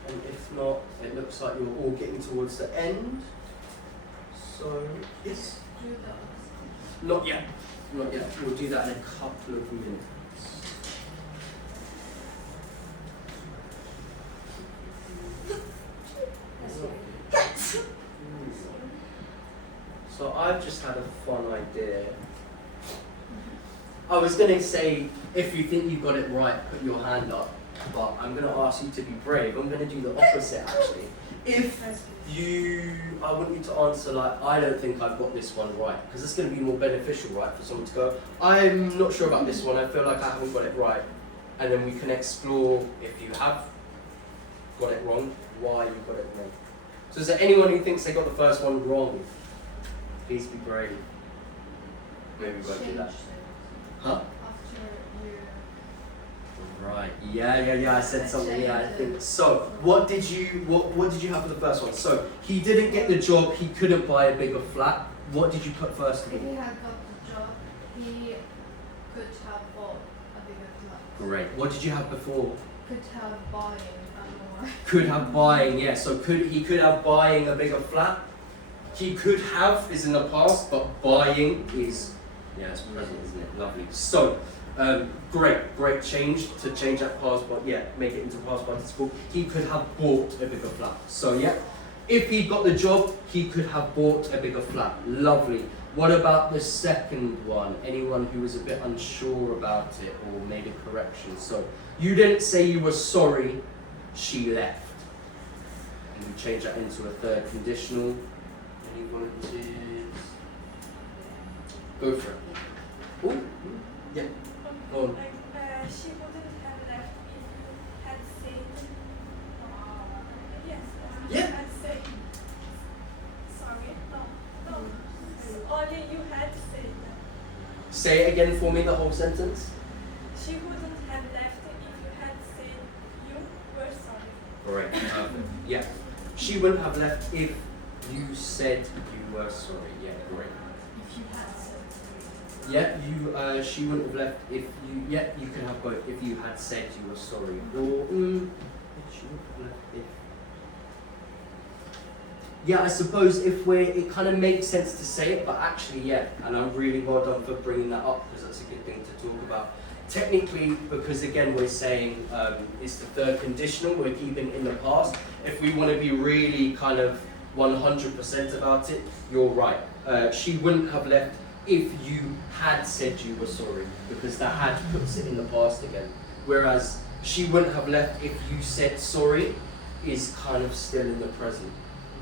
And if not, it looks like you're all getting towards the end. So, yes? Do that. Not yet. Not yet. We'll do that in a couple of minutes. So I've just had a fun idea. I was going to say, if you think you got it right, put your hand up. But I'm going to ask you to be brave. I'm going to do the opposite, actually. If I want you to answer like, I don't think I've got this one right, because it's going to be more beneficial, right, for someone to go, I'm not sure about this one, I feel like I haven't got it right. And then we can explore, if you have got it wrong, why you got it wrong. So is there anyone who thinks they got the first one wrong? Please be brave. Maybe we won't do that. Huh? After you. Right. Yeah. I said something. Yeah, I think so. What did you have for the first one? So he didn't get the job. He couldn't buy a bigger flat. What did you put first of If he all? had got the job, he could have bought a bigger flat. Great. What did you have before? Could have buying a more. Could have buying. Yeah. So he could have buying a bigger flat. He could have is in the past, but buying is it's present, isn't it? Lovely. So. Great change to change that past, but yeah, make it into past participle. He could have bought a bigger flat. So yeah, if he got the job, he could have bought a bigger flat. Lovely. What about the second one? Anyone who was a bit unsure about it or made a correction? So you didn't say you were sorry, she left. And we change that into a third conditional. Any volunteers? Go for it. Oh, yeah. Go on. She wouldn't have left if you had said yes. Yeah. Had said sorry. No. Only you had said. Say it again for me, the whole sentence. She wouldn't have left if you had said you were sorry. Correct. Yeah. She wouldn't have left if you said you were sorry. Yeah, great. If you had said. Yeah, she wouldn't have left if you. Yeah, you can have both. If you had said you were sorry, or she wouldn't have left if. Yeah, I suppose if it kind of makes sense to say it, but actually, yeah, and I'm really well done for bringing that up because that's a good thing to talk about. Technically, because again we're saying it's the third conditional, we're keeping in the past. If we want to be really kind of 100% about it, you're right. She wouldn't have left if you had said you were sorry, because the had puts it in the past again. Whereas she wouldn't have left if you said sorry is kind of still in the present.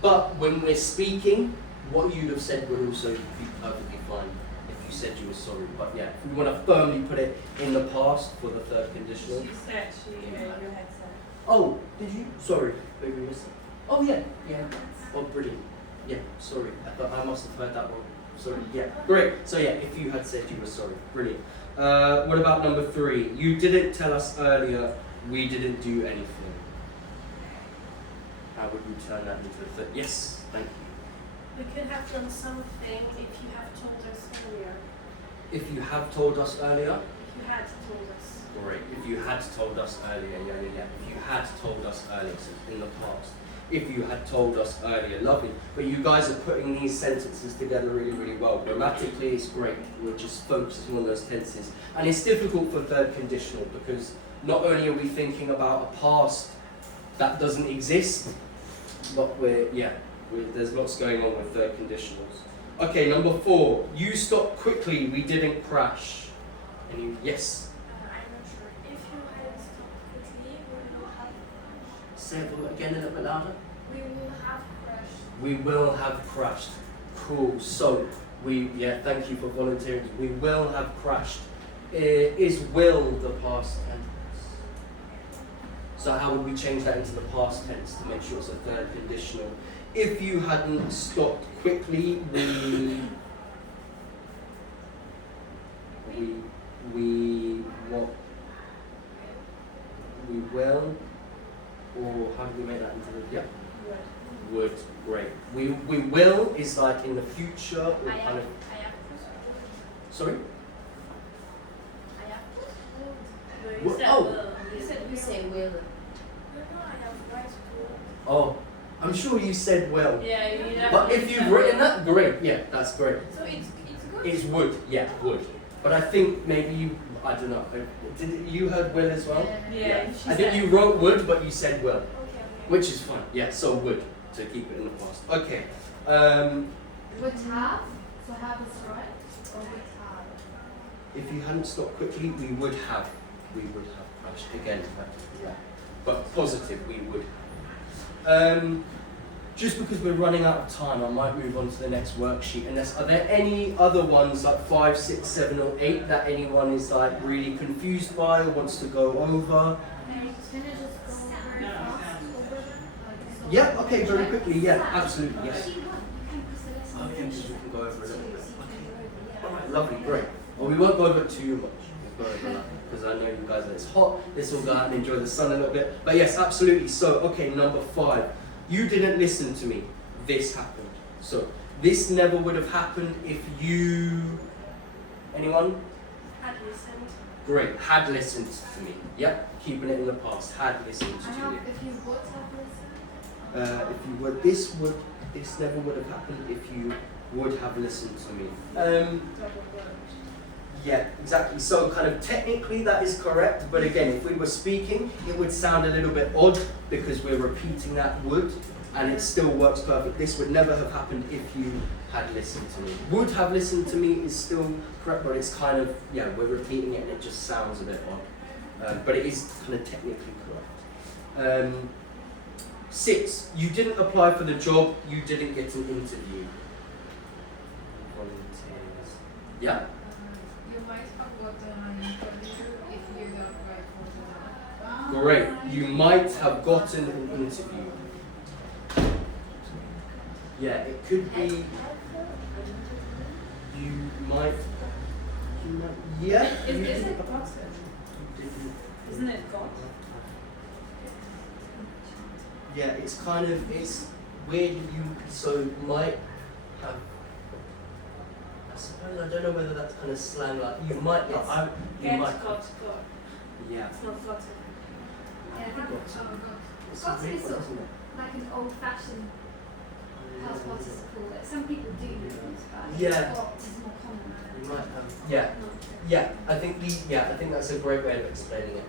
But when we're speaking, what you'd have said would also be perfectly fine if you said you were sorry. But yeah, if we want to firmly put it in the past for the third conditional. She said you had said. Oh, did you? Sorry, maybe we missed it. Oh yeah. Oh, brilliant. Yeah, sorry. I must have heard that wrong. Sorry, yeah. Great. So yeah, if you had said you were sorry. Brilliant. What about number 3? You didn't tell us earlier we didn't do anything. How would we turn that into a third? Yes, thank you. We could have done something if you have told us earlier. If you have told us earlier, If you had told us. Great. If you had told us earlier, yeah. If you had told us earlier, so in the past. If you had told us earlier, lovely. But you guys are putting these sentences together really, really well. Grammatically, it's great. We're just focusing on those tenses. And it's difficult for third conditional because not only are we thinking about a past that doesn't exist, but there's lots going on with third conditionals. Okay, number 4. You stopped quickly, we didn't crash. Yes? I'm not sure. If you hadn't stopped quickly, we will have. Say it again a little bit louder. We will have crashed. We will have crashed. Cool. So, thank you for volunteering. We will have crashed. Is will the past tense? So how would we change that into the past tense to make sure it's a third conditional? If you hadn't stopped quickly, we will, or how do we make that into the, would, great. We will is like in the future or I kind of, have sorry? I have No, Well, you said oh. will. you say will. No, I have right to. Oh, I'm sure you said well. Yeah, you have But to if say you've will. written that, great, yeah, that's great. So it's good. It's would, yeah, would. But I think maybe you, I don't know, you heard will as well? Yeah, she I think said. you wrote would, but you said will, Okay. which is fine. Yeah, so would, to keep it in the past. Okay. Would have, so have is right, or would have? If you hadn't stopped quickly, we would have crashed again. But positive, we would. Just because we're running out of time, I might move on to the next worksheet. Are there any other ones like 5, 6, 7, or 8 that anyone is like really confused by or wants to go over? Can you just go very fast over them? Like, so Yeah. Okay. Very quickly. Yeah. Absolutely. Yes. If you want, you can press the lesson. Oh, yeah, just we can go over a little bit. Okay. All right. Lovely. Great. Well, we won't go over it too much. We'll go over that because I know you guys are. It's hot. Let's all go out and enjoy the sun a little bit. But yes, absolutely. So, okay. Number 5. You didn't listen to me. This happened. So this never would have happened if you. Anyone? Had listened. Great. Had listened to me. Yep. Keeping it in the past. Had listened I to have, you. if you would have listened. If you would, this never would have happened if you would have listened to me. Double word. Yeah, exactly. So kind of technically that is correct, but again, if we were speaking, it would sound a little bit odd because we're repeating that would, and it still works perfect. This would never have happened if you had listened to me. Would have listened to me is still correct, but it's kind of, we're repeating it and it just sounds a bit odd. But it is kind of technically correct. 6, you didn't apply for the job, you didn't get an interview. Volunteers. Yeah. You might have gotten an interview if you don't write for the job. Great. You might have gotten an interview. Yeah, it could be. You might. Yeah. Is you it didn't- gotten? didn't- Isn't it got? Yeah, it's kind of it's weird. You might have. I suppose I don't know whether that's kind of slang. Like you might not. You Get, might. got. Yeah. It's not gotten. Yeah, I think Gotten. It's a Gotten weird is one, sort of isn't it? like an old-fashioned past participle that some people do use, but Yeah. got is more common. You might have. Yeah. I think that's a great way of explaining it.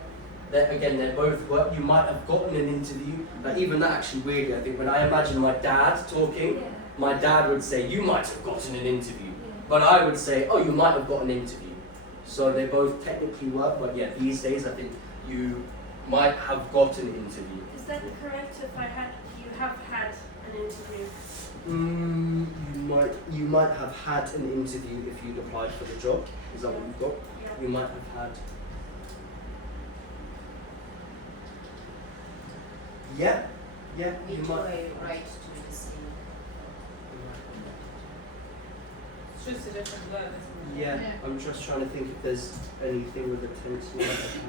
They're both work. You might have gotten an interview. Like even that actually weirdly, I think when I imagine my dad talking, Yeah. my dad would say, "You might have gotten an interview," Yeah. but I would say, "Oh, you might have got an interview." So they both technically work, but yeah, these days I think you might have got an interview. Is that correct? If you have had an interview. You might have had an interview if you'd applied for the job. Is that what you've got? Yeah. You might have had. Yeah. We You do might. a right to the same. It's just a different word, isn't it? Yeah, Yeah. I'm just trying to think if there's anything with the tense you might have had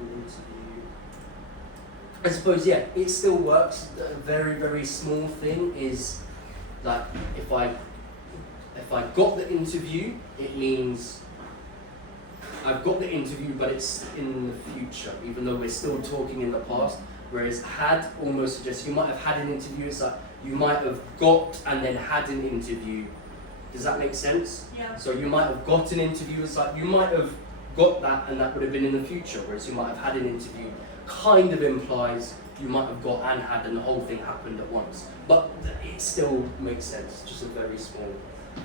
an interview. I suppose, it still works. A very, very small thing is like if I got the interview, it means I've got the interview, but it's in the future, even though we're still talking in the past. Whereas had almost suggests you might have had an interview. It's like you might have got and then had an interview. Does that make sense? Yeah. So you might have got an interview. It's like you might have got that, and that would have been in the future. Whereas you might have had an interview, kind of implies you might have got and had, and the whole thing happened at once. But it still makes sense. Just a very small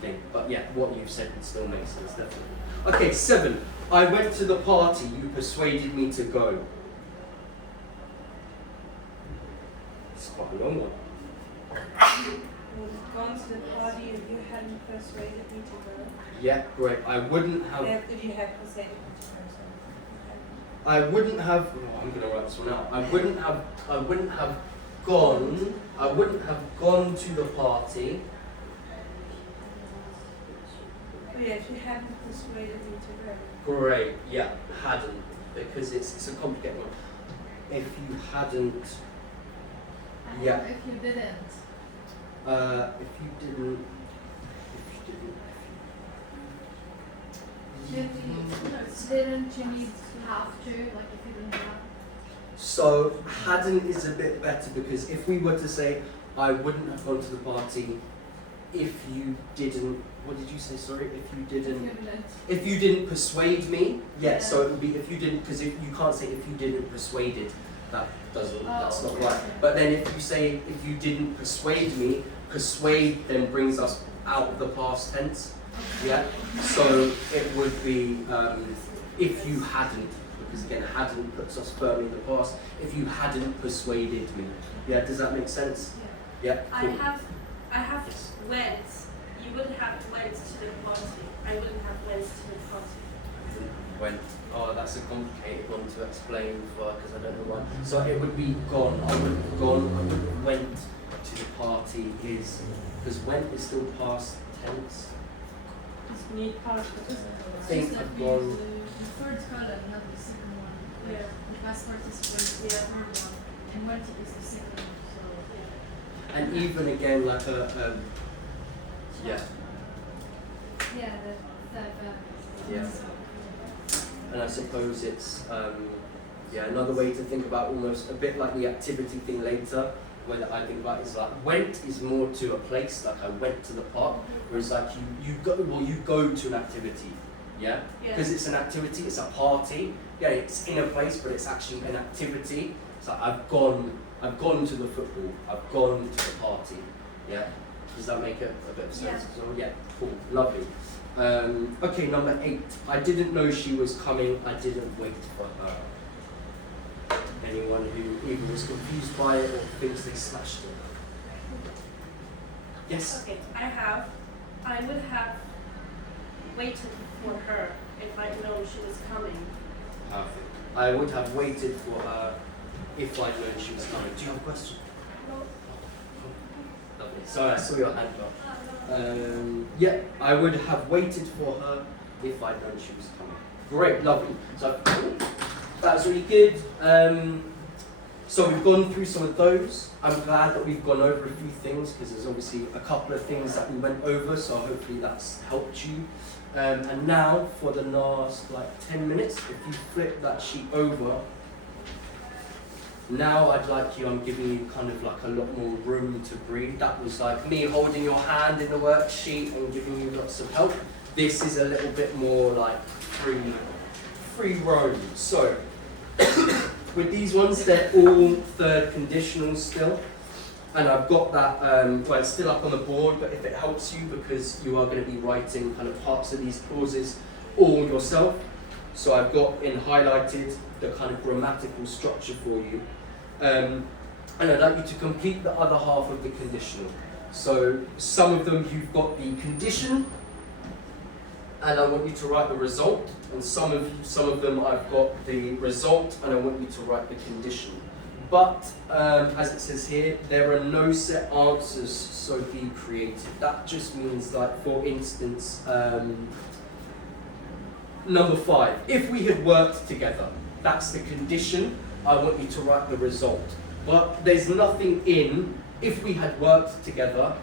thing. But yeah, what you've said still makes sense, definitely. Okay, 7. I went to the party. You persuaded me to go. It's quite a long one. Would have gone to the party if you hadn't persuaded me to go. Yeah, great. I wouldn't have. If you had persuaded me to go, so. I wouldn't have. Oh, I'm gonna write this one out. I wouldn't have gone. I wouldn't have gone to the party. Oh yeah, if you hadn't persuaded me to go. Great. Yeah, hadn't, because it's a complicated one. If you hadn't. Yeah. If you didn't. If you didn't. Didn't you need to have to, like if you didn't have? So hadn't is a bit better, because if we were to say I wouldn't have gone to the party if you didn't. What did you say? Sorry, if you didn't. If you didn't persuade me, yeah. So it would be if you didn't, because if you can't say if you didn't persuaded, that doesn't. That's not right. But then if you say if you didn't persuade me, persuade then brings us out of the past tense. Yeah. So it would be if you hadn't, because again hadn't puts us firmly in the past. If you hadn't persuaded me. Yeah. Does that make sense? Yeah. Cool. I have went. You wouldn't have went to the party. I wouldn't have went to the party. Went. Oh, that's a complicated one to explain because I don't know why. So it would be gone. I wouldn't have gone. I wouldn't have went to the party. Is because went is still past tense. You need past participle. Think Just I've that we gone. use the third column, not the second one. Yeah. The past participle is the third one, and went is the second one. So And even again, like a yeah. Yeah, the Yeah. And I suppose it's yeah, another way to think about almost a bit like the activity thing later, where I think about is like went is more to a place, like I went to the park, whereas like you go to an activity, yeah? Because it's an activity, it's a party, yeah, it's in a place, but it's actually an activity. It's like I've gone to the football, I've gone to the party, yeah? Does that make a bit of sense? So yeah, cool, lovely. Okay, number 8. I didn't know she was coming. I didn't wait for her. Anyone who either was confused by it or thinks they slashed it? Yes? Okay, I would have waited for her if I'd known she was coming. Perfect. I would have waited for her if I'd known she was coming. Do you have a question? Lovely. Sorry, I saw your hand up. Yeah, I would have waited for her if I'd known she was coming. Great, lovely. So that's really good. So we've gone through some of those. I'm glad that we've gone over a few things because there's obviously a couple of things that we went over, so hopefully that's helped you. And now for the last 10 minutes, if you flip that sheet over, now I'm giving you kind of like a lot more room to breathe. That was like me holding your hand in the worksheet and giving you lots of help. This is a little bit more like free roam. So with these ones, they're all third conditionals still. And I've got that, well, it's still up on the board, but if it helps you, because you are going to be writing kind of parts of these clauses all yourself. So I've got highlighted the kind of grammatical structure for you. And I'd like you to complete the other half of the conditional. So some of them you've got the condition, and I want you to write the result. And some of them I've got the result, and I want you to write the condition. But as it says here, there are no set answers, so be creative. That just means, like, for instance, number 5. If we had worked together, that's the condition. I want you to write the result. But there's nothing in if we had worked together.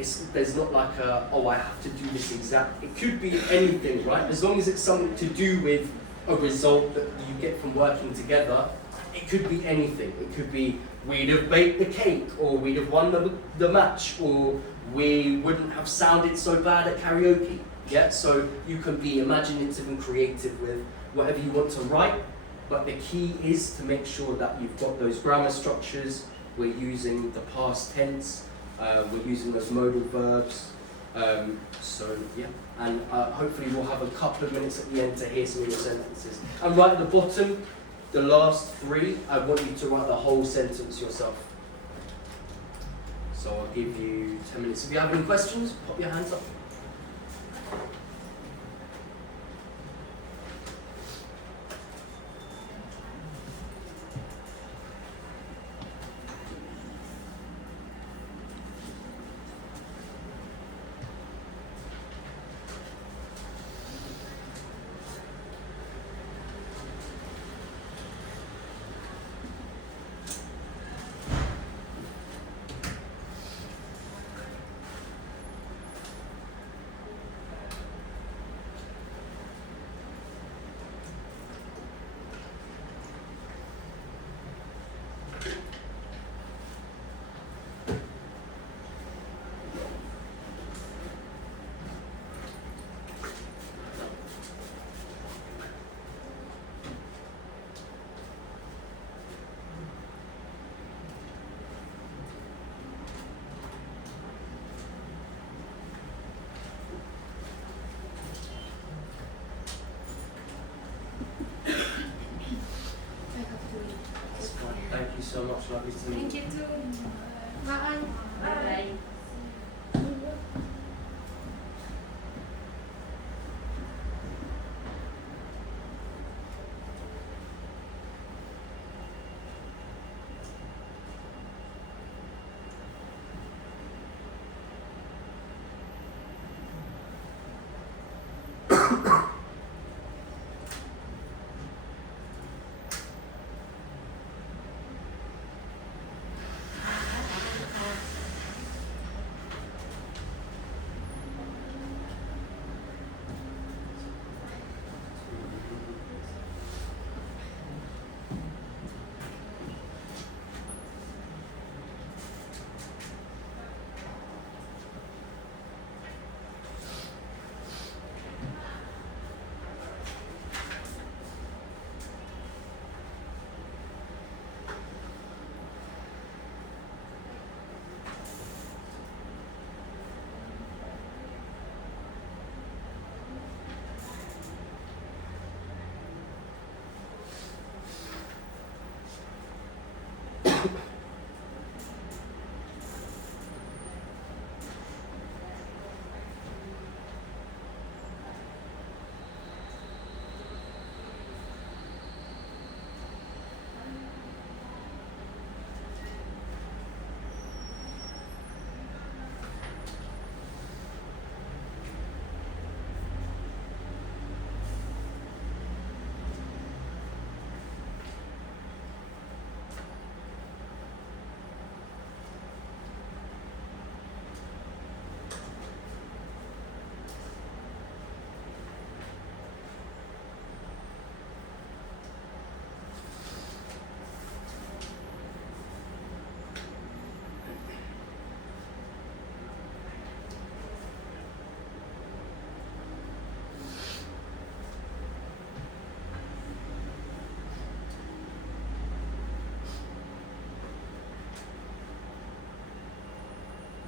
there's not like a, oh, I have to do this exact. It could be anything, right? As long as it's something to do with a result that you get from working together, it could be anything. It could be we'd have baked the cake, or we'd have won the match, or we wouldn't have sounded so bad at karaoke. Yeah, so you can be imaginative and creative with whatever you want to write, but the key is to make sure that you've got those grammar structures. We're using the past tense, we're using those modal verbs. So yeah, and hopefully we'll have a couple of minutes at the end to hear some of your sentences. And right at the bottom, the last three, I want you to write the whole sentence yourself. So I'll give you 10 minutes. If you have any questions, pop your hands up. Thank you so much, lovely to meet you. Thank you too. Bye. Bye.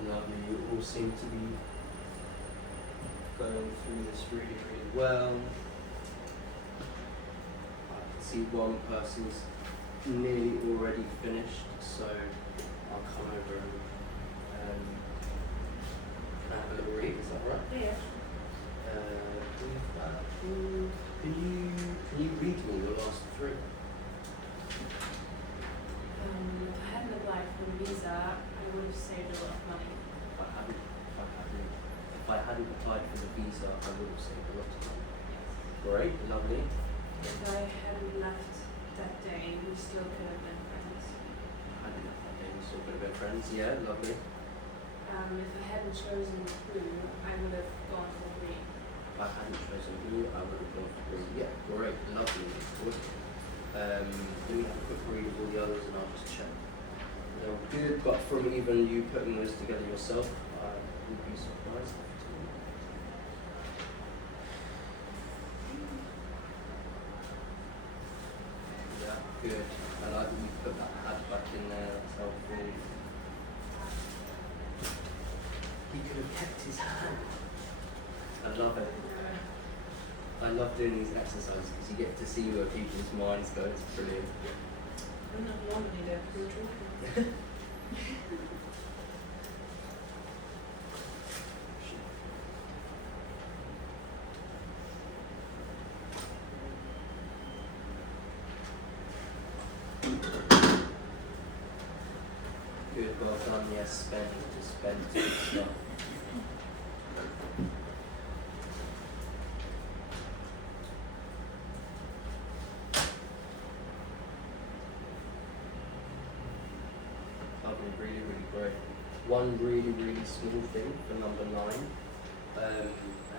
Lovely, you all seem to be going through this really, really well. I can see one person's nearly already finished, so I'll come over and have a little read, is that right? Yeah. Can you read me the last three? If I hadn't applied for a visa, I would have saved a lot of money. If I hadn't applied for the visa, I would have saved a lot of money. Great, lovely. If I hadn't left that day, we still could have been friends. I hadn't left that day, we still could have been friends. Yeah, lovely. If I hadn't chosen blue, I would have gone for green. If I hadn't chosen blue, I would have gone for green. Yeah, great, lovely. Good. Let me have a quick read of all the others and I'll just check. They're all good, but from even you putting those together yourself, I would be surprised. Yeah, good. I like that you put that hat back in there, that's helpful. He could have kept his hand. I love it. I love doing these exercises because you get to see where people's minds go. It's brilliant. I'm not normally that brutal. Good, well done. Yes, spend. Good stuff. Lovely, really, really great. One really small thing for number 9.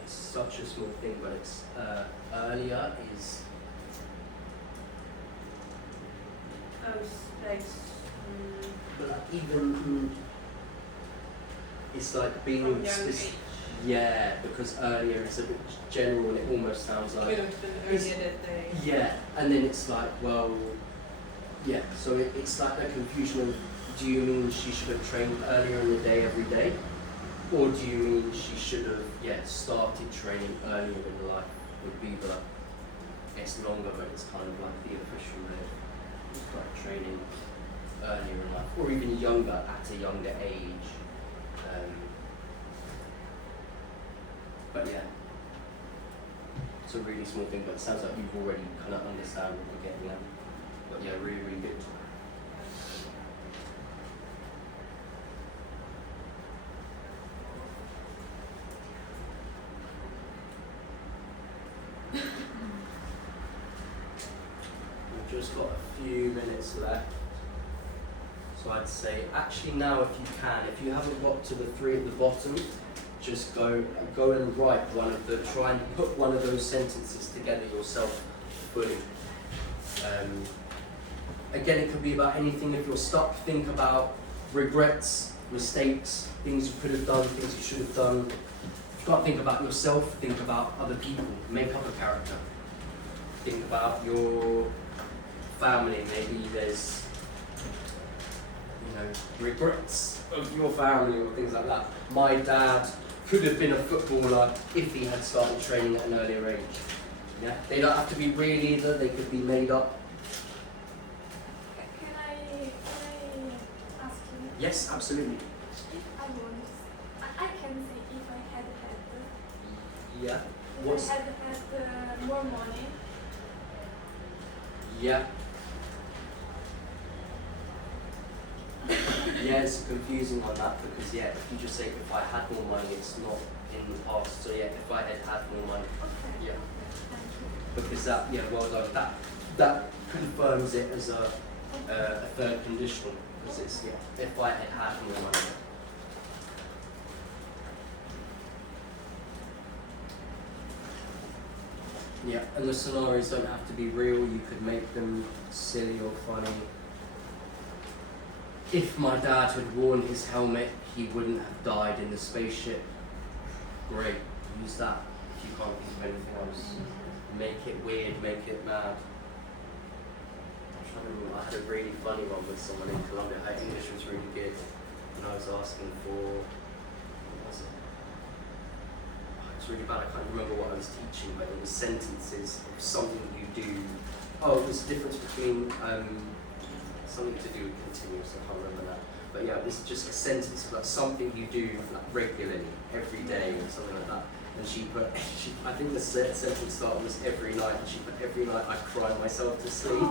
It's such a small thing, but it's earlier is even it's like being From young specific. age. Yeah, because earlier is a bit general and it almost sounds like Could have been earlier that day. yeah, and then it's like, well, yeah, so it's like a confusion of, do you mean she should have trained earlier in the day every day? Or do you mean she should have, started training earlier in life would be the, it's longer, but it's kind of like the official way of like training earlier in life, or even younger, at a younger age. But yeah, it's a really small thing, but it sounds like you've already kind of understand what we're getting at. But yeah, really good. We've just got a few minutes left. So I'd say, actually now if you can, if you haven't got to the 3 at the bottom, just go and write try and put one of those sentences together yourself fully. Again, it could be about anything. If you're stuck, think about regrets, mistakes, things you could have done, things you should have done. If you can't think about yourself, think about other people. Make up a character. Think about your family. Maybe there's, regrets of your family or things like that. My dad could have been a footballer if he had started training at an earlier age. Yeah, they don't have to be real either. They could be made up. Can I ask you? Yes, absolutely. If I was, I can say if I had Yeah. if What's I had more money. yeah. Yeah, it's confusing on that because if you just say if I had more money, it's not in the past. So if I had more money, Okay. yeah, Thank you. because well done. That confirms it as a third conditional because it's if I had more money. Yeah, and the scenarios don't have to be real. You could make them silly or funny. If my dad had worn his helmet, he wouldn't have died in the spaceship. Great, use that if you can't think of anything else. Make it weird, make it mad. I'm trying to remember, I had a really funny one with someone in Colombia. Her English was really good, and I was asking for, what was it? It's really bad, I can't remember what I was teaching, but it was sentences of something you do. Oh, it was the difference between something to do with continuous, I can't remember that. But yeah, this is just a sentence about something you do like regularly, every day or something like that. And she put, I think the sentence start was every night, and she put every night I cry myself to sleep.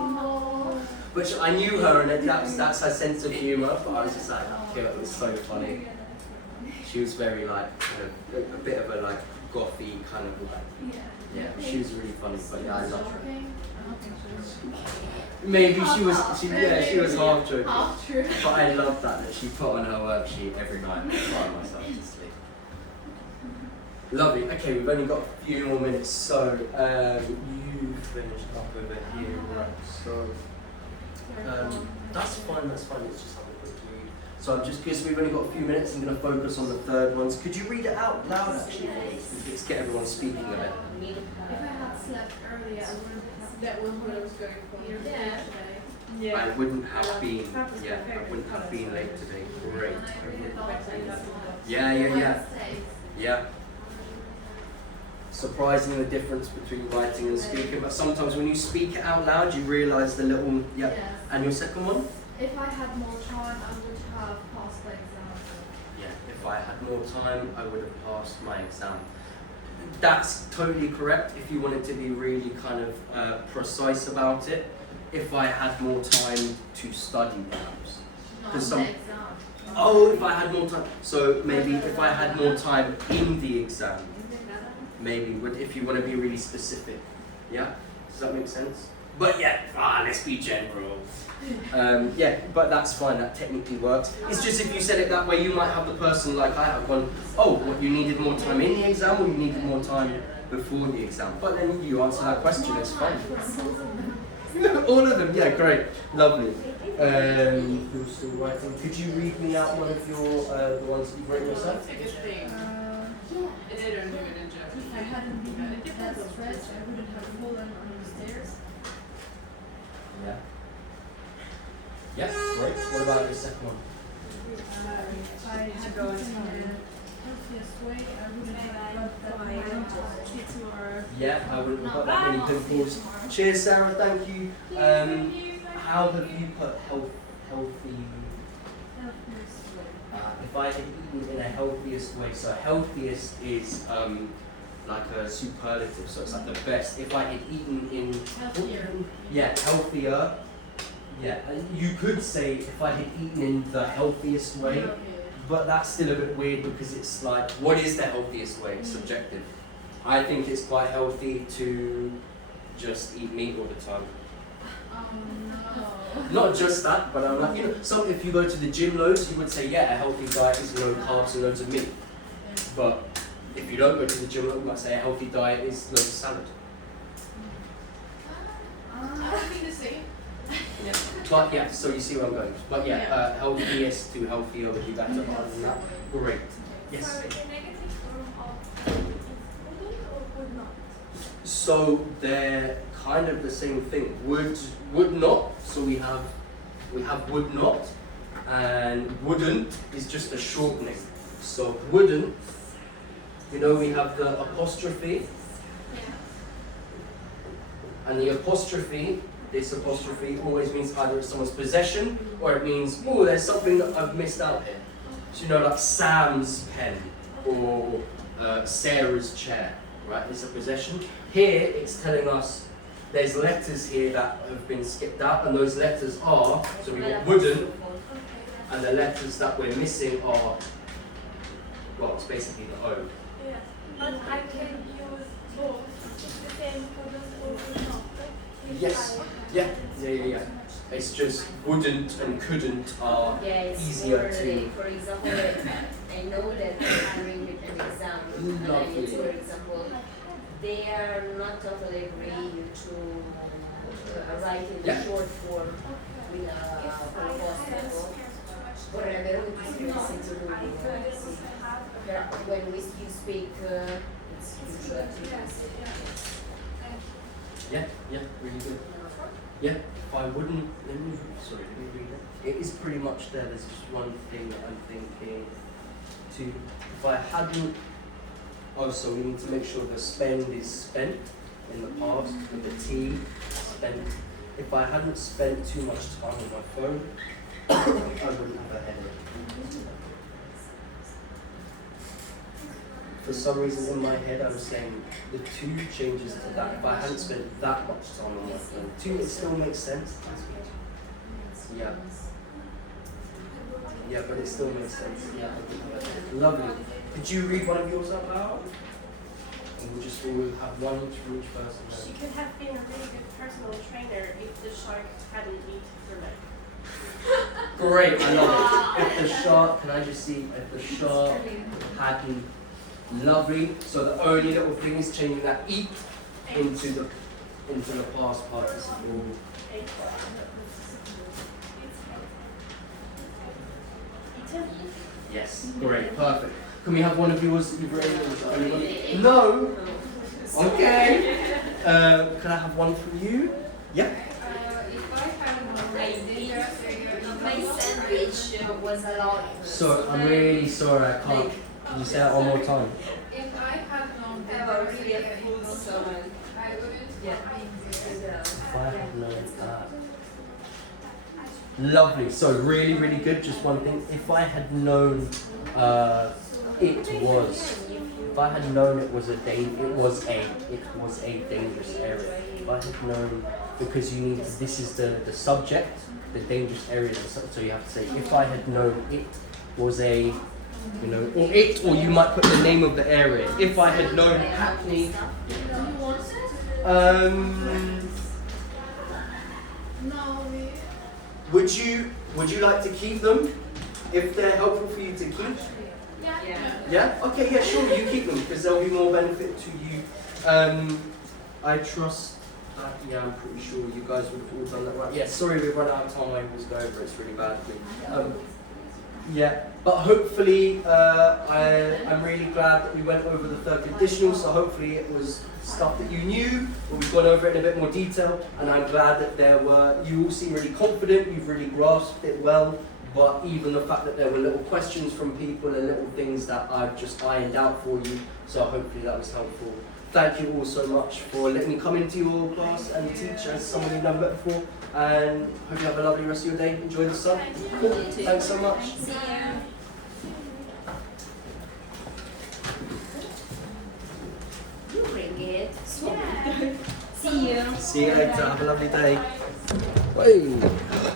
Which I knew her, and that's her sense of humour, but I was just like, it was so funny. She was very a bit of a gothy kind of like. Yeah. Yeah, she was really funny, but yeah, I love her. Joking. I don't think she was. Maybe she was, Half-half. she was half joking. Half true. But I love that she put on her worksheet every night to cry myself to sleep. Lovely. Okay, we've only got a few more minutes, so you finished up over here, right? So that's fine. Let's just have a quick read. So I'm just because we've only got a few minutes, I'm going to focus on the third ones. Could you read it out loud? Actually, let's get everyone speaking a bit. If I had slept earlier, I wouldn't have. That was what I was going for. Here today. Yeah. I wouldn't have been. That was my Yeah, I favourite wouldn't have colour, been so late it's- today. And Great. I really thought that Yeah. Surprising the difference between writing and speaking, but sometimes when you speak it out loud, you realise the little. Yeah. Yes. And your second one? If I had more time, I would have passed the exam. Yeah, if I had more time, I would have passed my exam. That's totally correct if you wanted to be really kind of precise about it. If I had more time to study, perhaps. Not Because the some- exam. Oh, if I had more time. So maybe if I had more time in the exam, maybe if you want to be really specific. Yeah? Does that make sense? But yeah, let's be general. Yeah, but that's fine, that technically works. It's just if you said it that way, you might have the person like I have gone, oh, what, you needed more time in the exam or you needed more time before the exam? But then you answer that question, it's fine. All of them, yeah, great, lovely. Who's still writing? Could you read me out one of your, the ones that you've written yourself? It's a good thing. Yeah. And they don't do it in German. If I hadn't been that stressed, I wouldn't have fallen on the stairs. Yeah. Yeah, great. What about your second one? If I had eaten in the healthiest way, I wouldn't have got that many kids or Yeah, I wouldn't have got that many pimples. Cheers, Sarah, thank you. How have you put healthy? healthiest way. If I had eaten in a healthiest way, so healthiest is like a superlative, so it's like the best. If I had eaten in Healthier. yeah, healthier. Yeah, you could say if I had eaten in the healthiest way, but that's still a bit weird because it's like, what is the healthiest way? It's subjective. I think it's quite healthy to just eat meat all the time. No. Not just that, but I'm like, some if you go to the gym loads, you would say, yeah, a healthy diet is low carbs and loads of meat. But if you don't go to the gym, you might say a healthy diet is loads of salad. I don't think the same. But yeah, so you see where I'm going. But yeah, healthiest to healthier would be better. Other than that, great. Yes. So the negative form of would or would not? So they're kind of the same thing. Would not. So we have would not, and wouldn't is just a shortening. So wouldn't. We have the apostrophe, and the apostrophe. This apostrophe always means either it's someone's possession or it means, oh, there's something that I've missed out here. So like Sam's pen or Sarah's chair, right? It's a possession. Here it's telling us there's letters here that have been skipped out, and those letters are, so we got wouldn't, and the letters that we're missing are, well, it's basically the O. Yeah. But I can use both. It's the same for the or would not. If Yes. I- Yeah. It's just wouldn't and couldn't are Yeah, it's easier for, to. for example, I know that I'm in an exam, and I need to, for example, they are not totally agree to write in the Yeah. short form with a apostrophe. Whatever it is listen to do. When you speak, it's usually Yeah, really good. Yeah, if I wouldn't, let me read it. It is pretty much there. There's just one thing that I'm thinking to. If I hadn't, so we need to make sure the spend is spent in the past with the T, spent. If I hadn't spent too much time on my phone, I wouldn't have a headache. For some reason in my head I was saying the two changes to that. If I hadn't spent that much time on my phone, two, it still makes sense. Yeah. Yeah, but it still makes sense. Yeah. Lovely. Did you read one of yours out loud? we'll have one each from each person. She could have been a really good personal trainer if the shark hadn't eaten her leg. Great, I love it. If the shark, can I just see if the shark hadn't, lovely. So the only little thing is changing that eat into the past participle. Eaten? Yes, great, perfect. Can we have one of yours that you've written? No. Okay. Can I have one from you? Yeah. If I had My sandwich was allowed. So I'm really sorry, I can't. Can you say that one more time? If I had known I have that already a full stomach. I wouldn't Yeah. have been here. If I had known that. Lovely. So really, really good. Just one thing. If I had known if I had known it was a dangerous area. If I had known, because you need, this is the subject, the dangerous area. So you have to say, if I had known it was a, or you might put the name of the area. If I had known Hackney. No, Would you like to keep them if they're helpful for you to keep? Yeah. Yeah? Okay, yeah, sure, you keep them because there'll be more benefit to you. I trust that, yeah, I'm pretty sure you guys would have all done that right. Yeah, sorry we've run out of time, I always go over, it's really bad of me. Yeah, but hopefully, I'm really glad that we went over the third conditional, so hopefully it was stuff that you knew, but we've gone over it in a bit more detail, and I'm glad that you all seem really confident, you've really grasped it well, but even the fact that there were little questions from people and little things that I've just ironed out for you, so hopefully that was helpful. Thank you all so much for letting me come into your class and teach as someone who've done better before, and hope you have a lovely rest of your day. Enjoy the sun. Cool. Thanks so much. See you. You bring it. yeah. See you. See you later. Have a lovely day. Bye.